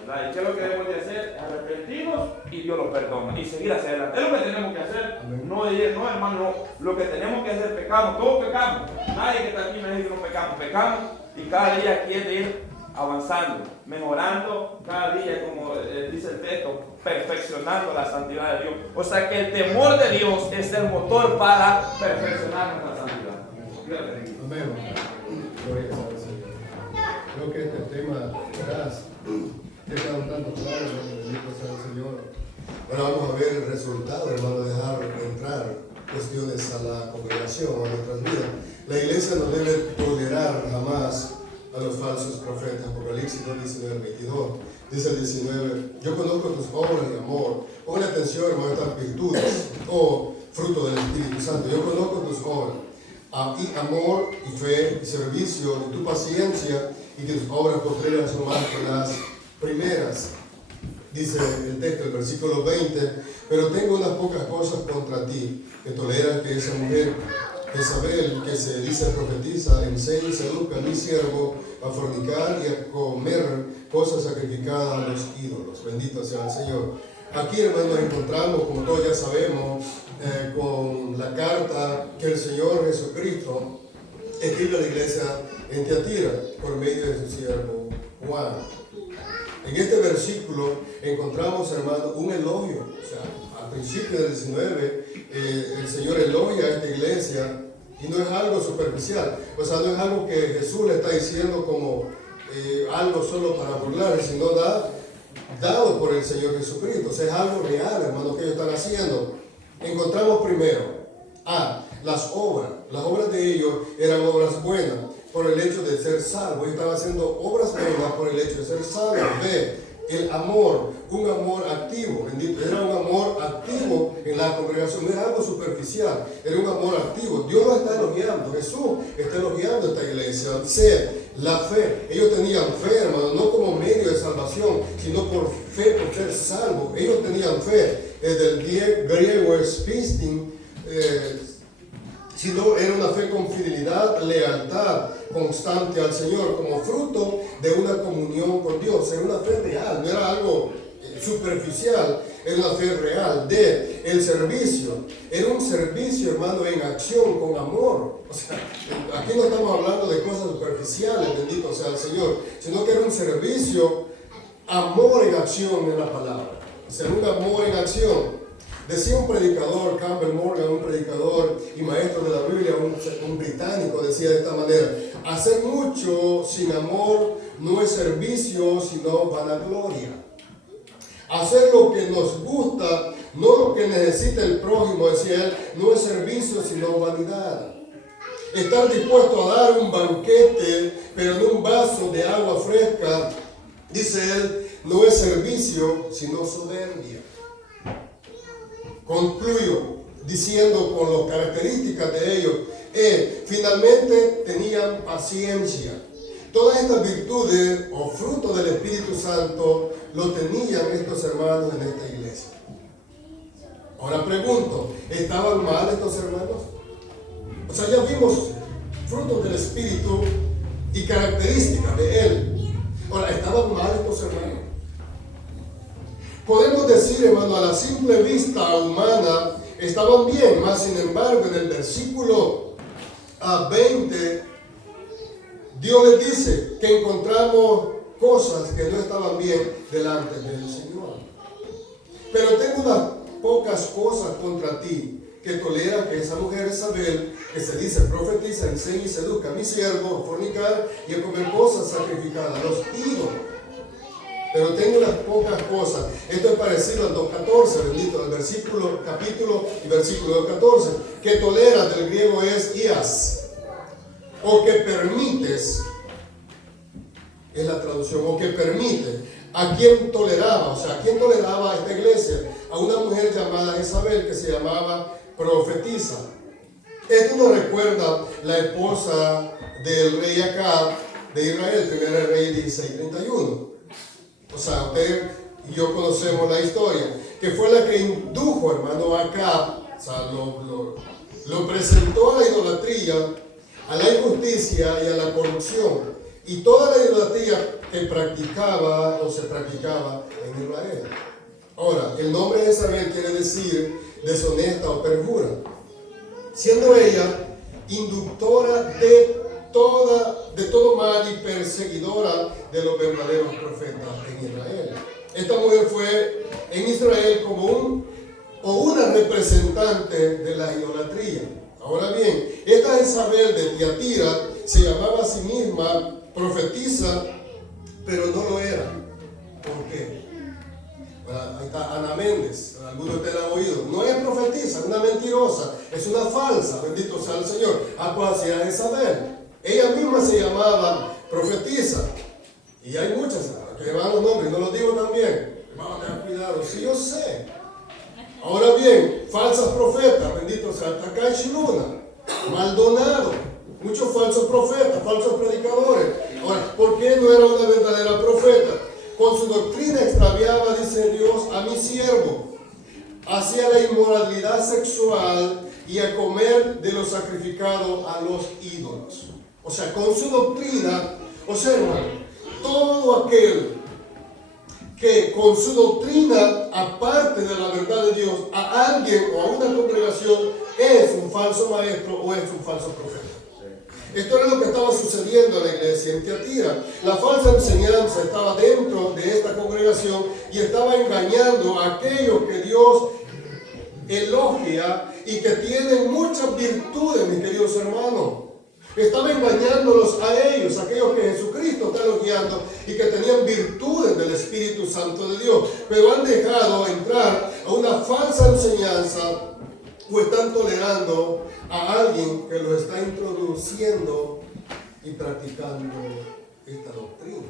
¿verdad? ¿Y qué es lo que debemos de hacer? Arrepentirnos y Dios lo perdona y seguir hacia adelante. Es lo que tenemos que hacer. No, hermano, lo que tenemos que hacer, pecamos, todos pecamos. Nadie que está aquí me dice que no pecamos y cada día quiere ir avanzando, mejorando cada día, como dice el texto, perfeccionando la santidad de Dios. O sea que el temor de Dios es el motor para perfeccionar nuestra santidad. Amén. Gloria al Señor. Creo que este tema verás, está un tanto claro, bendito sea el Señor. Ahora vamos a ver el resultado, hermano, de dejar entrar cuestiones a la congregación, a nuestras vidas. La iglesia no debe tolerar jamás a los falsos profetas. Apocalipsis 19:22. Dice el 19: yo conozco tus obras de amor. Ponle atención, hermano, a estas virtudes, fruto del Espíritu Santo. Yo conozco tus obras, y amor, y fe, y servicio, y tu paciencia, y que tus obras postreras son más que las primeras. Dice el texto, el versículo 20: pero tengo unas pocas cosas contra ti, que toleras que esa mujer Jezabel, que se dice profetiza, enseña y seduzca a mi siervo a fornicar y a comer cosas sacrificadas a los ídolos. Bendito sea el Señor. Aquí, hermanos, encontramos, como todos ya sabemos, con la carta que el Señor Jesucristo escribe a la iglesia en Tiatira por medio de su siervo Juan. En este versículo encontramos, hermano, un elogio. O sea, al principio del 19, el Señor elogia a esta iglesia y no es algo superficial. O sea, no es algo que Jesús le está diciendo como algo solo para burlar, sino dado por el Señor Jesucristo. O sea, es algo real, hermano, que ellos están haciendo. Encontramos primero las obras de ellos eran obras buenas por el hecho de ser salvos. Ellos estaban haciendo obras buenas por el hecho de ser salvos. El amor, un amor activo, bendito, era un amor activo en la congregación, no era algo superficial, era un amor activo. Dios lo está elogiando, Jesús está elogiando esta iglesia. La fe, ellos tenían fe, hermano, no como medio de salvación, sino por fe, por ser salvos. Ellos tenían fe, del griego es pistin, sino era una fe con fidelidad, lealtad constante al Señor, como fruto de una comunión con Dios. Era una fe real, no era algo superficial, era una fe real. El servicio, era un servicio, hermano, en acción, con amor. O sea, aquí no estamos hablando de cosas superficiales, bendito sea el Señor, sino que era un servicio, amor en acción en la palabra. O sea, un amor en acción. Decía un predicador, Campbell Morgan, un predicador y maestro de la Biblia, un británico, decía de esta manera: hacer mucho sin amor no es servicio, sino vanagloria. Hacer lo que nos gusta, no lo que necesita el prójimo, decía él, no es servicio, sino vanidad. Estar dispuesto a dar un banquete, pero en un vaso de agua fresca, dice él, no es servicio, sino soberbia. Concluyo diciendo con las características de ellos, finalmente tenían paciencia. Todas estas virtudes o frutos del Espíritu Santo lo tenían estos hermanos en esta iglesia. Ahora pregunto, ¿estaban mal estos hermanos? O sea, ya vimos frutos del Espíritu y características de él. Ahora, ¿estaban mal estos hermanos? Podemos decir, hermano, a la simple vista humana, estaban bien, mas sin embargo, en el versículo 20, Dios les dice que encontramos cosas que no estaban bien delante del Señor. Pero tengo unas pocas cosas contra ti, que tolera que esa mujer Jezabel, que se dice profetiza, enseña y seduzca a mi siervo a fornicar y a comer cosas sacrificadas a los ídolos. Pero tengo unas pocas cosas. Esto es parecido al 2.14, bendito, al capítulo y versículo 2.14, que tolera, del griego es ias, o que permites. es la traducción, o que permite. ¿A quién toleraba? O sea, ¿a quién toleraba esta iglesia? A una mujer llamada Jezabel, que se llamaba profetisa. Esto nos recuerda la esposa del rey Acab de Israel, primer rey 16:31. O sea, usted y yo conocemos la historia, que fue la que indujo, hermano, a Acab, o sea, lo presentó a la idolatría, a la injusticia y a la corrupción. Y toda la idolatría que practicaba o se practicaba en Israel. Ahora, el nombre de Jezabel quiere decir deshonesta o perjura, siendo ella inductora de todo mal y perseguidora de los verdaderos profetas en Israel. Esta mujer fue en Israel como una representante de la idolatría. Ahora bien, esta Jezabel de Tiatira se llamaba a sí misma profetisa, pero no lo era. ¿Por qué? Ahí está Ana Méndez, algunos de ustedes la han oído. No es profetisa, es una mentirosa, es una falsa, bendito sea el Señor. Pues así era Jezabel. Ella misma se llamaba profetisa. Y hay muchas que van los nombres, no los digo también. Vamos a tener cuidado, sí, yo sé. Ahora bien, falsas profetas, bendito sea Takay Shiluna, Maldonado, muchos falsos profetas, falsos predicadores. Ahora, ¿por qué no era una verdadera profeta? Con su doctrina extraviaba, dice Dios, a mi siervo, hacia la inmoralidad sexual y a comer de lo sacrificado a los ídolos. O sea, con su doctrina, o sea, hermano, todo aquel que con su doctrina, aparte de la verdad de Dios, a alguien o a una congregación es un falso maestro o es un falso profeta. Esto era lo que estaba sucediendo en la iglesia en Tiatira. La falsa enseñanza estaba dentro de esta congregación y estaba engañando a aquellos que Dios elogia y que tienen muchas virtudes, mis queridos hermanos. Estaba engañándolos a ellos, aquellos que Jesucristo está elogiando y que tenían virtudes del Espíritu Santo de Dios, pero han dejado entrar a una falsa enseñanza o están tolerando a alguien que lo está introduciendo y practicando esta doctrina.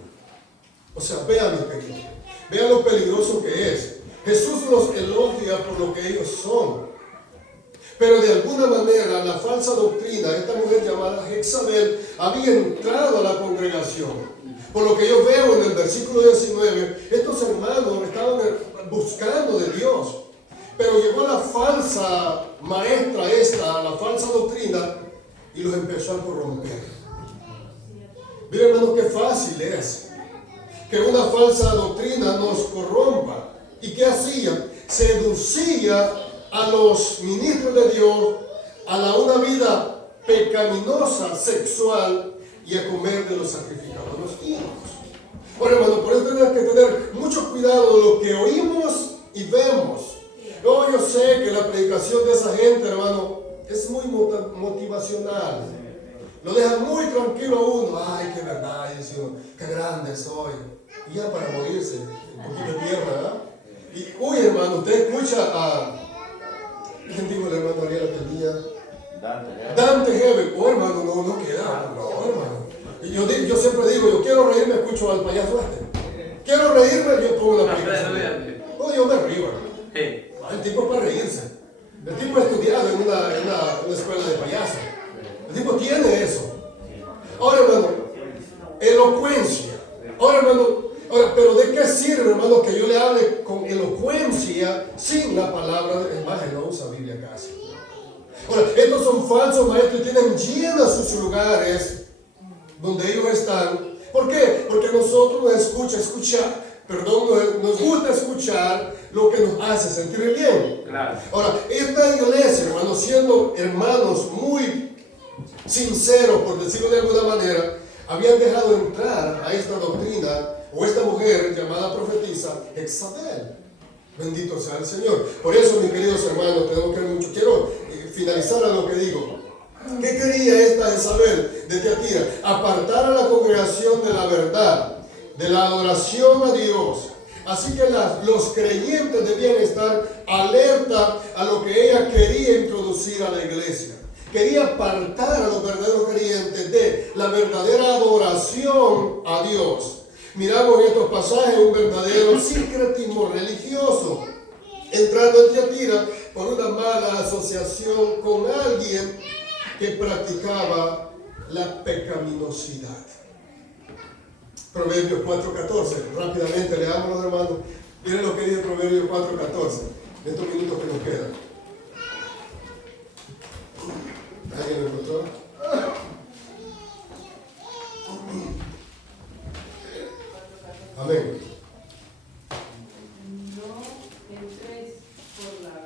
O sea, vean mis queridos, vean lo peligroso que es. Jesús los elogia por lo que ellos son. Pero de alguna manera la falsa doctrina, esta mujer llamada Jezabel, había entrado a la congregación. Por lo que yo veo en el versículo 19, estos hermanos estaban buscando de Dios. Pero llegó la falsa maestra esta, la falsa doctrina, y los empezó a corromper. Miren, hermanos, qué fácil es que una falsa doctrina nos corrompa. ¿Y qué hacía? Seducía a los ministros de Dios a una vida pecaminosa, sexual, y a comer de los sacrificados a los ídolos. Bueno, hermano, por eso tenemos que tener mucho cuidado de lo que oímos y vemos. No, yo sé que la predicación de esa gente, hermano, es muy motivacional. Lo deja muy tranquilo a uno. Ay, qué verdad, dice uno, qué grande soy. Y ya para morirse, un poquito de tierra, ¿verdad? Y, uy, hermano, usted escucha a... ¿Quién dijo el hermano Ariel aquel día? Dante Hebel. Oh, hermano, no queda. No, hermano. Yo siempre digo, yo quiero reírme, escucho al payaso este. Quiero reírme, yo pongo la predicación. No, yo me río, hermano. El tipo es para reírse. El tipo ha estudiado en una escuela de payasos. El tipo tiene eso. Ahora, hermano, elocuencia. Ahora, hermano, pero ¿de qué sirve, hermano, que yo le hable con elocuencia sin la palabra? Es más, él no usa Biblia casi. Ahora, estos son falsos maestros y tienen llenos sus lugares donde ellos están. ¿Por qué? Porque nosotros nos gusta escuchar lo que nos hace sentir bien. Claro. Ahora, esta iglesia, hermanos, siendo hermanos muy sinceros, por decirlo de alguna manera, habían dejado entrar a esta doctrina o esta mujer llamada profetisa Jezabel. Bendito sea el Señor. Por eso, mis queridos hermanos, tenemos que ver mucho. Quiero finalizar a lo que digo. ¿Qué quería esta Jezabel de Tiatira? Apartar a la congregación de la verdad, de la adoración a Dios. Así que los creyentes debían estar alerta a lo que ella quería introducir a la iglesia. quería apartar a los verdaderos creyentes de la verdadera adoración a Dios. Miramos en estos pasajes un verdadero sincretismo religioso, entrando en Tiatira por una mala asociación con alguien que practicaba la pecaminosidad. Proverbios 4:14, rápidamente leámoslo, hermanos. Miren lo que dice Proverbios 4:14, en estos minutos que nos quedan. ¿Alguien lo encontró? Amén. No entréis por la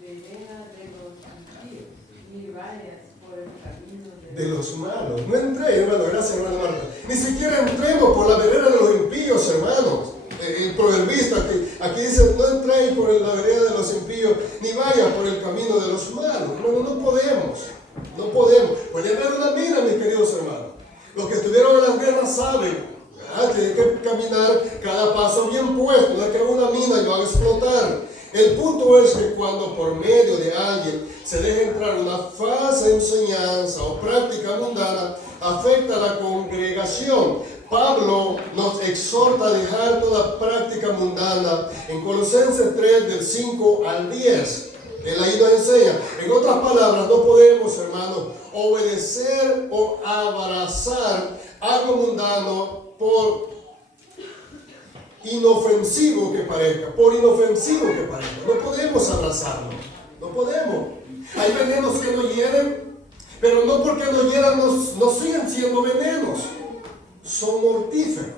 vereda de los impíos, ni vayas por el camino De los malos. No entré, hermano, gracias, hermano Marta. Ni siquiera entremos por la vereda de los impíos, hermanos. El proverbista aquí dice, no entréis por la vereda de los impíos, ni vayas por el camino de los malos. Hermano, no podemos. No podemos. Puede haber una mina, mis queridos hermanos. Los que estuvieron en las guerras saben. Tiene que caminar cada paso bien puesto, no es que una mina y va a explotar. El punto es que cuando por medio de alguien se deja entrar una falsa enseñanza o práctica mundana, afecta a la congregación. Pablo nos exhorta a dejar toda práctica mundana en Colosenses 3 del 5 al 10. Él ahí nos enseña. En otras palabras, no podemos, hermanos, obedecer o abrazar algo mundano por inofensivo que parezca, no podemos abrazarlo, no podemos. Hay venenos que nos hieren, pero no porque nos hieran no siguen siendo venenos, son mortíferos.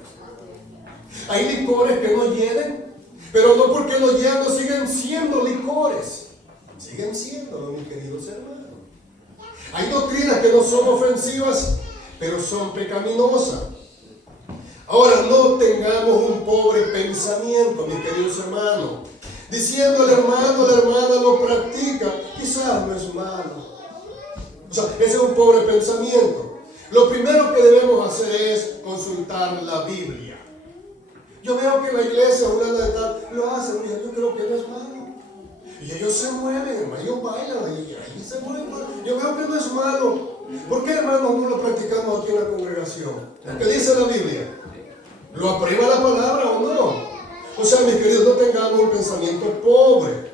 Hay licores que nos hieren, pero no porque nos hieran no siguen siendo licores, siguen siendo, mis queridos hermanos. Hay doctrinas que no son ofensivas, pero son pecaminosas. Ahora, no tengamos un pobre pensamiento, mis queridos hermanos, diciendo el hermano, la hermana lo practica, quizás no es malo. O sea, ese es un pobre pensamiento. Lo primero que debemos hacer es consultar la Biblia. Yo veo que la iglesia, una de tal, lo hacen, yo creo que no es malo. Y ellos se mueven, hermano, ellos bailan, y ahí se mueven. Yo veo que no es malo. ¿Por qué, hermanos, no lo practicamos aquí en la congregación? ¿Qué dice la Biblia? ¿Lo aprueba la palabra o no? O sea, mis queridos, no tengamos un pensamiento pobre.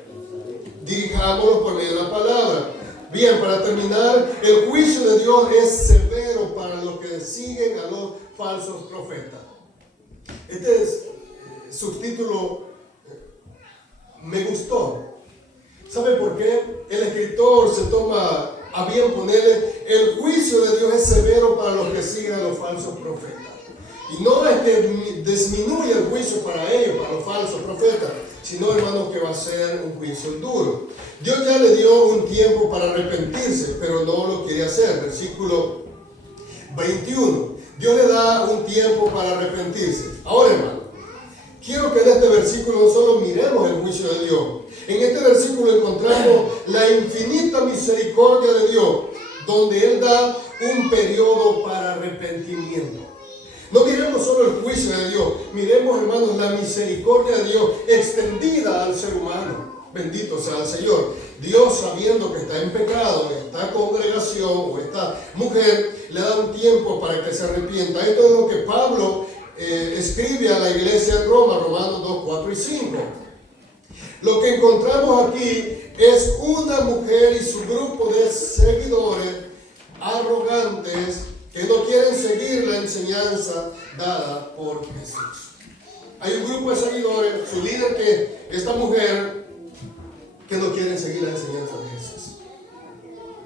Dirijámonos por medio de la palabra. Bien, para terminar, el juicio de Dios es severo para los que siguen a los falsos profetas. Este es subtítulo, me gustó. ¿Sabe por qué? El escritor se toma a bien ponerle, el juicio de Dios es severo para los que siguen a los falsos profetas. Y no es que disminuye el juicio para ellos, para los falsos profetas, sino, hermanos, que va a ser un juicio duro. Dios ya le dio un tiempo para arrepentirse, pero no lo quiere hacer. Versículo 21. Dios le da un tiempo para arrepentirse. Ahora, hermano, quiero que en este versículo no solo miremos el juicio de Dios. En este versículo encontramos la infinita misericordia de Dios, donde Él da un periodo para arrepentimiento. No miremos solo el juicio de Dios, miremos, hermanos, la misericordia de Dios extendida al ser humano. Bendito sea el Señor. Dios, sabiendo que está en pecado, esta congregación o esta mujer, le da un tiempo para que se arrepienta. Esto es lo que Pablo escribe a la iglesia en Roma, Romanos 2, 4 y 5. Lo que encontramos aquí es una mujer y su grupo de seguidores arrogantes que no quieren seguir la enseñanza dada por Jesús. Hay un grupo de seguidores, su líder, que esta mujer, que no quieren seguir la enseñanza de Jesús.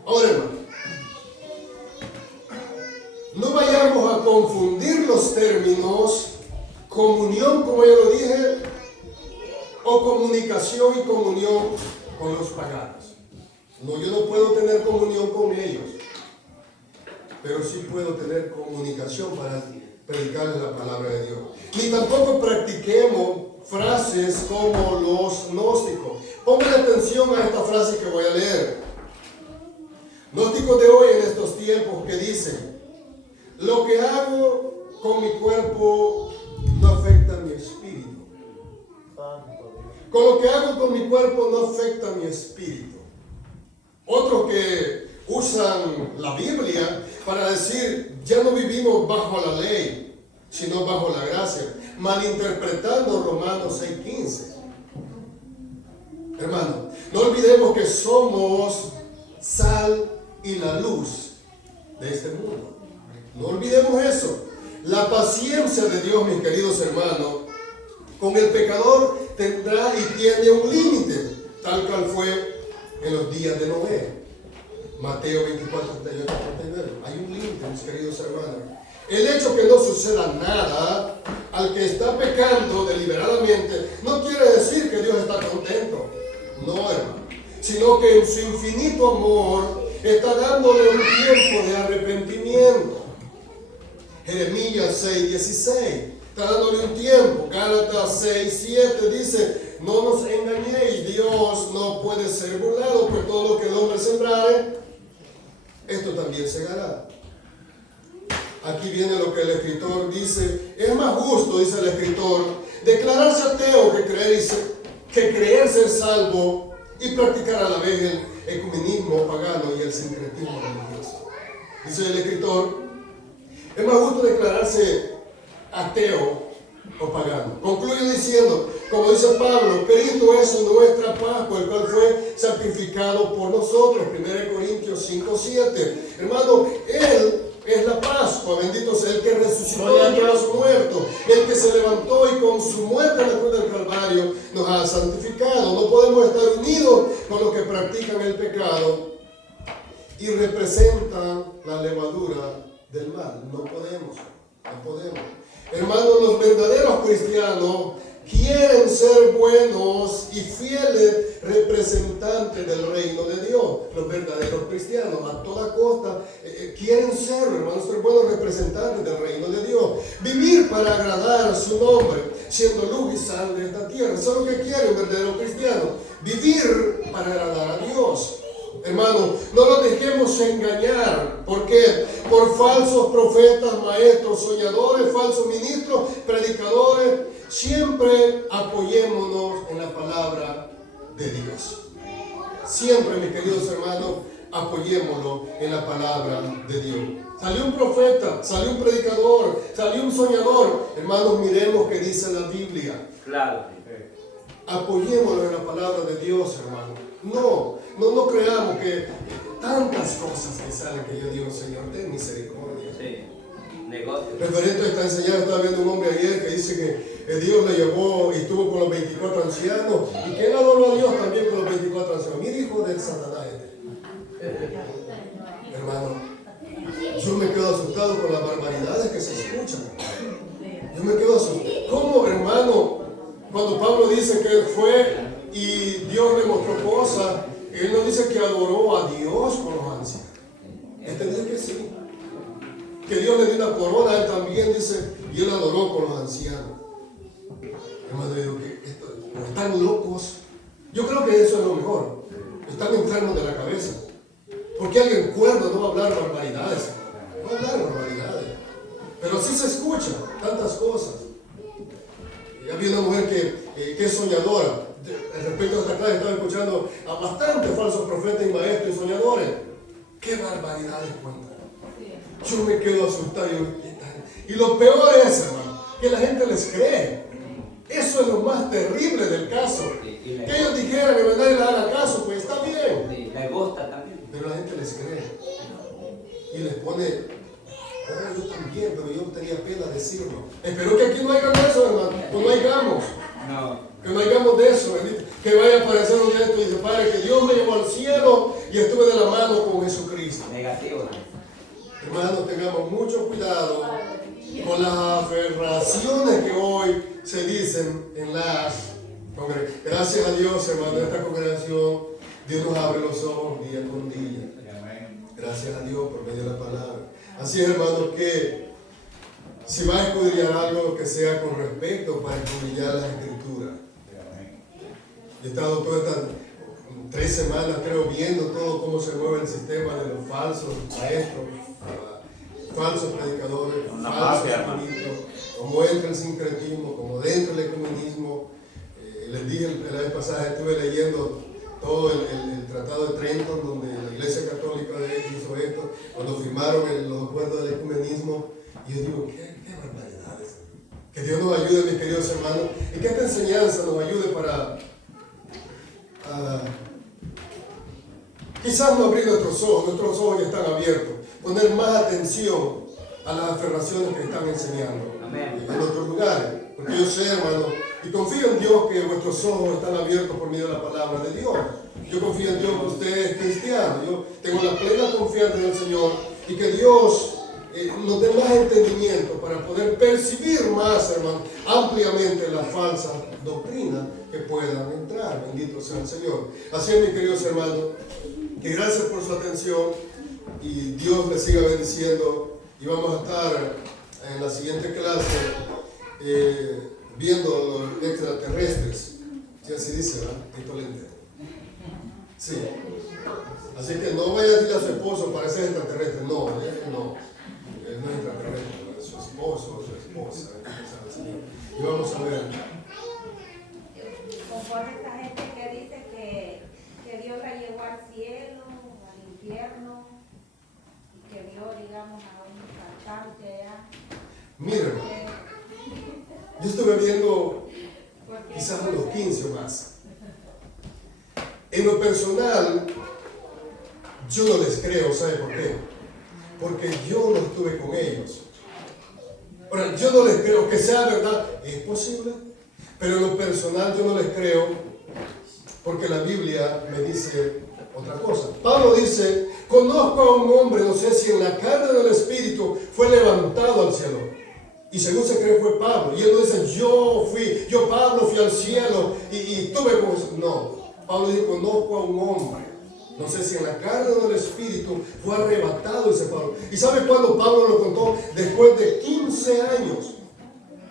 Ahora, hermano, no vayamos a confundir los términos comunión, como ya lo dije, o comunicación y comunión con los paganos. No, yo no puedo tener comunión con ellos, pero sí puedo tener comunicación para predicarles la palabra de Dios. Ni tampoco practiquemos frases como los gnósticos. Pongan atención a esta frase que voy a leer. Gnósticos de hoy en estos tiempos que dicen: lo que hago con mi cuerpo no afecta a mi espíritu. Con lo que hago con mi cuerpo no afecta a mi espíritu. Otros que usan la Biblia para decir, ya no vivimos bajo la ley, sino bajo la gracia, malinterpretando Romanos 6:15. Hermano, no olvidemos que somos sal y la luz de este mundo. No olvidemos eso. La paciencia de Dios, mis queridos hermanos, con el pecador tendrá y tiene un límite, tal cual fue en los días de Noé. Mateo 24, 38, 39. Hay un límite, mis queridos hermanos. El hecho que no suceda nada al que está pecando deliberadamente no quiere decir que Dios está contento. No, hermano. Sino que en su infinito amor está dándole un tiempo de arrepentimiento. Jeremías 6:16. Está dándole un tiempo. Gálatas 6:7 dice, no nos engañéis, Dios no puede ser burlado, pues todo lo que el hombre sembrare, esto también segará. Aquí viene lo que el escritor dice. Es más justo, dice el escritor, declararse ateo que creer ser salvo y practicar a la vez el ecumenismo pagano y el sincretismo religioso. Dice el escritor, es más justo declararse ateo o pagano. Concluye diciendo, como dice Pablo, Cristo es nuestra paz, por el cual fue sacrificado por nosotros. 1 Corintios 5:7. Hermano, Él es la Pascua, bendito sea el que resucitó de entre los muertos, el que se levantó y con su muerte en la cruz del Calvario nos ha santificado. No podemos estar unidos con los que practican el pecado y representan la levadura del mal. No podemos. Hermanos, los verdaderos cristianos quieren ser buenos y fieles representantes del reino de Dios. Los verdaderos cristianos a toda costa quieren ser, hermanos, ser buenos representantes del reino de Dios. Vivir para agradar a su nombre, siendo luz y sal de esta tierra. Eso es lo que quiere un verdadero cristiano. Vivir para agradar a Dios. Hermanos, no nos dejemos engañar. ¿Por qué? Por falsos profetas, maestros, soñadores, falsos ministros, predicadores. Siempre apoyémonos en la palabra de Dios. Siempre, mis queridos hermanos, apoyémonos en la palabra de Dios. Salió un profeta, salió un predicador, salió un soñador. Hermanos, miremos qué dice la Biblia. Claro. Apoyémonos en la palabra de Dios, hermano. No creamos que tantas cosas que salen que yo digo, Señor, ten misericordia. Sí. Negocio. Referente a esta enseñanza, estaba viendo un hombre ayer que dice que Dios le llevó y estuvo con los 24 ancianos y que él adoró a Dios también con los 24 ancianos. Mira, hijo del Satanás. Hermano, yo me quedo asustado con las barbaridades que se escuchan. Yo me quedo asustado. ¿Cómo, hermano? Cuando Pablo dice que él fue y Dios le mostró cosas, él no dice que adoró a Dios con los ancianos. Este dice que sí. Que Dios le dio una corona, él también dice, y él adoró con los ancianos. Hermano, yo digo que están locos. Yo creo que eso es lo mejor. Están enfermos de la cabeza. Porque alguien cuerdo no va a hablar barbaridades. No va a hablar barbaridades. Pero sí se escucha tantas cosas. Y había una mujer que es soñadora. Respecto a esta clase estaba escuchando a bastantes falsos profetas y maestros y soñadores. ¡Qué barbaridades cuentan! Yo me quedo asustado. Y lo peor es, hermano, que la gente les cree. Eso es lo más terrible del caso. Que ellos dijeran que nadie le haga caso, pues está bien. Sí, le gusta también. Pero la gente les cree. Y les pone, yo también, pero yo tenía pena decirlo. Espero que aquí no hagan eso, hermano. Que no hagamos. No. Que no hagamos de eso. Que vaya a aparecer un día esto y dice, Padre, que Dios me llevó al cielo y estuve de la mano con Jesucristo. Negativo. Hermanos, tengamos mucho cuidado con las aferraciones que hoy se dicen en las congregaciones. Gracias a Dios, hermano, en esta congregación, Dios nos abre los ojos día con día. Gracias a Dios por medio de la palabra. Así es, hermanos, que si va a escudriñar algo, que sea con respecto para escudriñar las Escrituras. He estado todas estas 3 semanas, creo, viendo todo cómo se mueve el sistema de los falsos maestros, falsos predicadores, falsos ministros, cómo entra el sincretismo, cómo entra el ecumenismo. Les dije la vez pasada, estuve leyendo todo el Tratado de Trenton, donde la Iglesia Católica hizo esto, cuando firmaron los acuerdos del ecumenismo, y yo digo, qué barbaridades. Que Dios nos ayude, mis queridos hermanos, y que esta enseñanza nos ayude para quizás no abrir nuestros ojos ya están abiertos, poner más atención a las aferraciones que están enseñando en otros lugares. Porque yo sé, hermano, y confío en Dios que vuestros ojos están abiertos por medio de la palabra de Dios. Yo confío en Dios que usted es cristiano. Yo tengo la plena confianza en el Señor y que Dios nos dé más entendimiento para poder percibir más, hermano, ampliamente las falsas doctrinas que puedan entrar. Bendito sea el Señor. Así es, mis queridos hermanos, que gracias por su atención y Dios les siga bendiciendo. Y vamos a estar en la siguiente clase viendo los extraterrestres. Sí, así dice, ¿verdad? Esto le entiendo. Sí. Así que no vaya a decir a su esposo, parece extraterrestre. No, no. Él no es extraterrestre, es su esposo o su esposa. Y vamos a ver. Conforme esta gente que dice que Dios la llevó al cielo, al infierno, y que vio, digamos, a un cantante allá. Miren, yo estuve viendo quizás unos 15 o más. En lo personal, yo no les creo, ¿sabe por qué? Porque yo no estuve con ellos. Ahora, yo no les creo, que sea verdad, es posible, pero en lo personal yo no les creo, porque la Biblia me dice otra cosa. Pablo dice, conozco a un hombre, no sé si en la carne del Espíritu fue levantado al cielo. Y según se cree fue Pablo. Y él no dice, yo Pablo fui al cielo y tuve como... No, Pablo dice, conozco a un hombre. No sé si en la carne o en el espíritu fue arrebatado, dice Pablo. ¿Y sabe cuándo Pablo lo contó? Después de 15 años.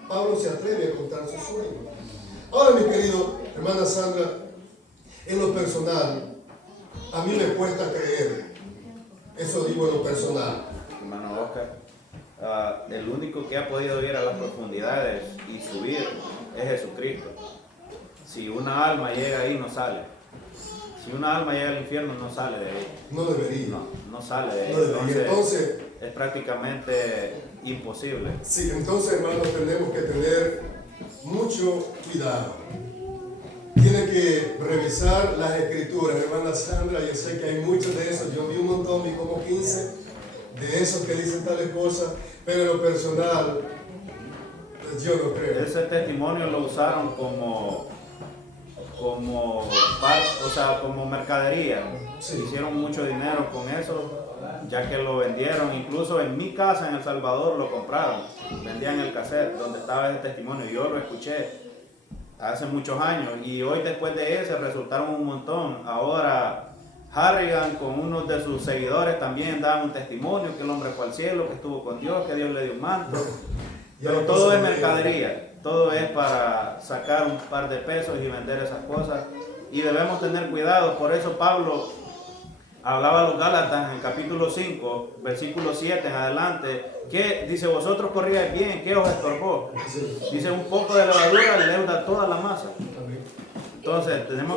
Pablo se atreve a contar su sueño. Ahora, mi querido hermana Sandra, en lo personal, a mí me cuesta creer. Eso digo en lo personal. Hermano Oscar, el único que ha podido ir a las profundidades y subir es Jesucristo. Si una alma llega ahí, no sale. Si una alma llega al infierno, no sale de ahí. No debería. No sale de ahí. No debería. Entonces, es prácticamente imposible. Sí, entonces, hermanos, tenemos que tener mucho cuidado. Tiene que revisar las escrituras, hermana Sandra. Yo sé que hay muchos de esos. Yo vi un montón, vi como 15 de esos que dicen tales cosas, pero en lo personal, pues yo no creo. Ese testimonio lo usaron como mercadería. Sí. Hicieron mucho dinero con eso, ya que lo vendieron. Incluso en mi casa en El Salvador lo compraron. Vendían el cassette donde estaba ese testimonio. Yo lo escuché hace muchos años y hoy después de ese resultaron un montón. Ahora Harrigan con uno de sus seguidores también da un testimonio que el hombre fue al cielo, que estuvo con Dios, que Dios le dio un manto. Pero todo es mercadería, todo es para sacar un par de pesos y vender esas cosas. Y debemos tener cuidado. Por eso Pablo hablaba a los Gálatas en el capítulo 5, versículo 7 en adelante, que dice, vosotros corríais bien, ¿qué os estorbó? Dice, un poco de levadura leuda toda la masa. Entonces tenemos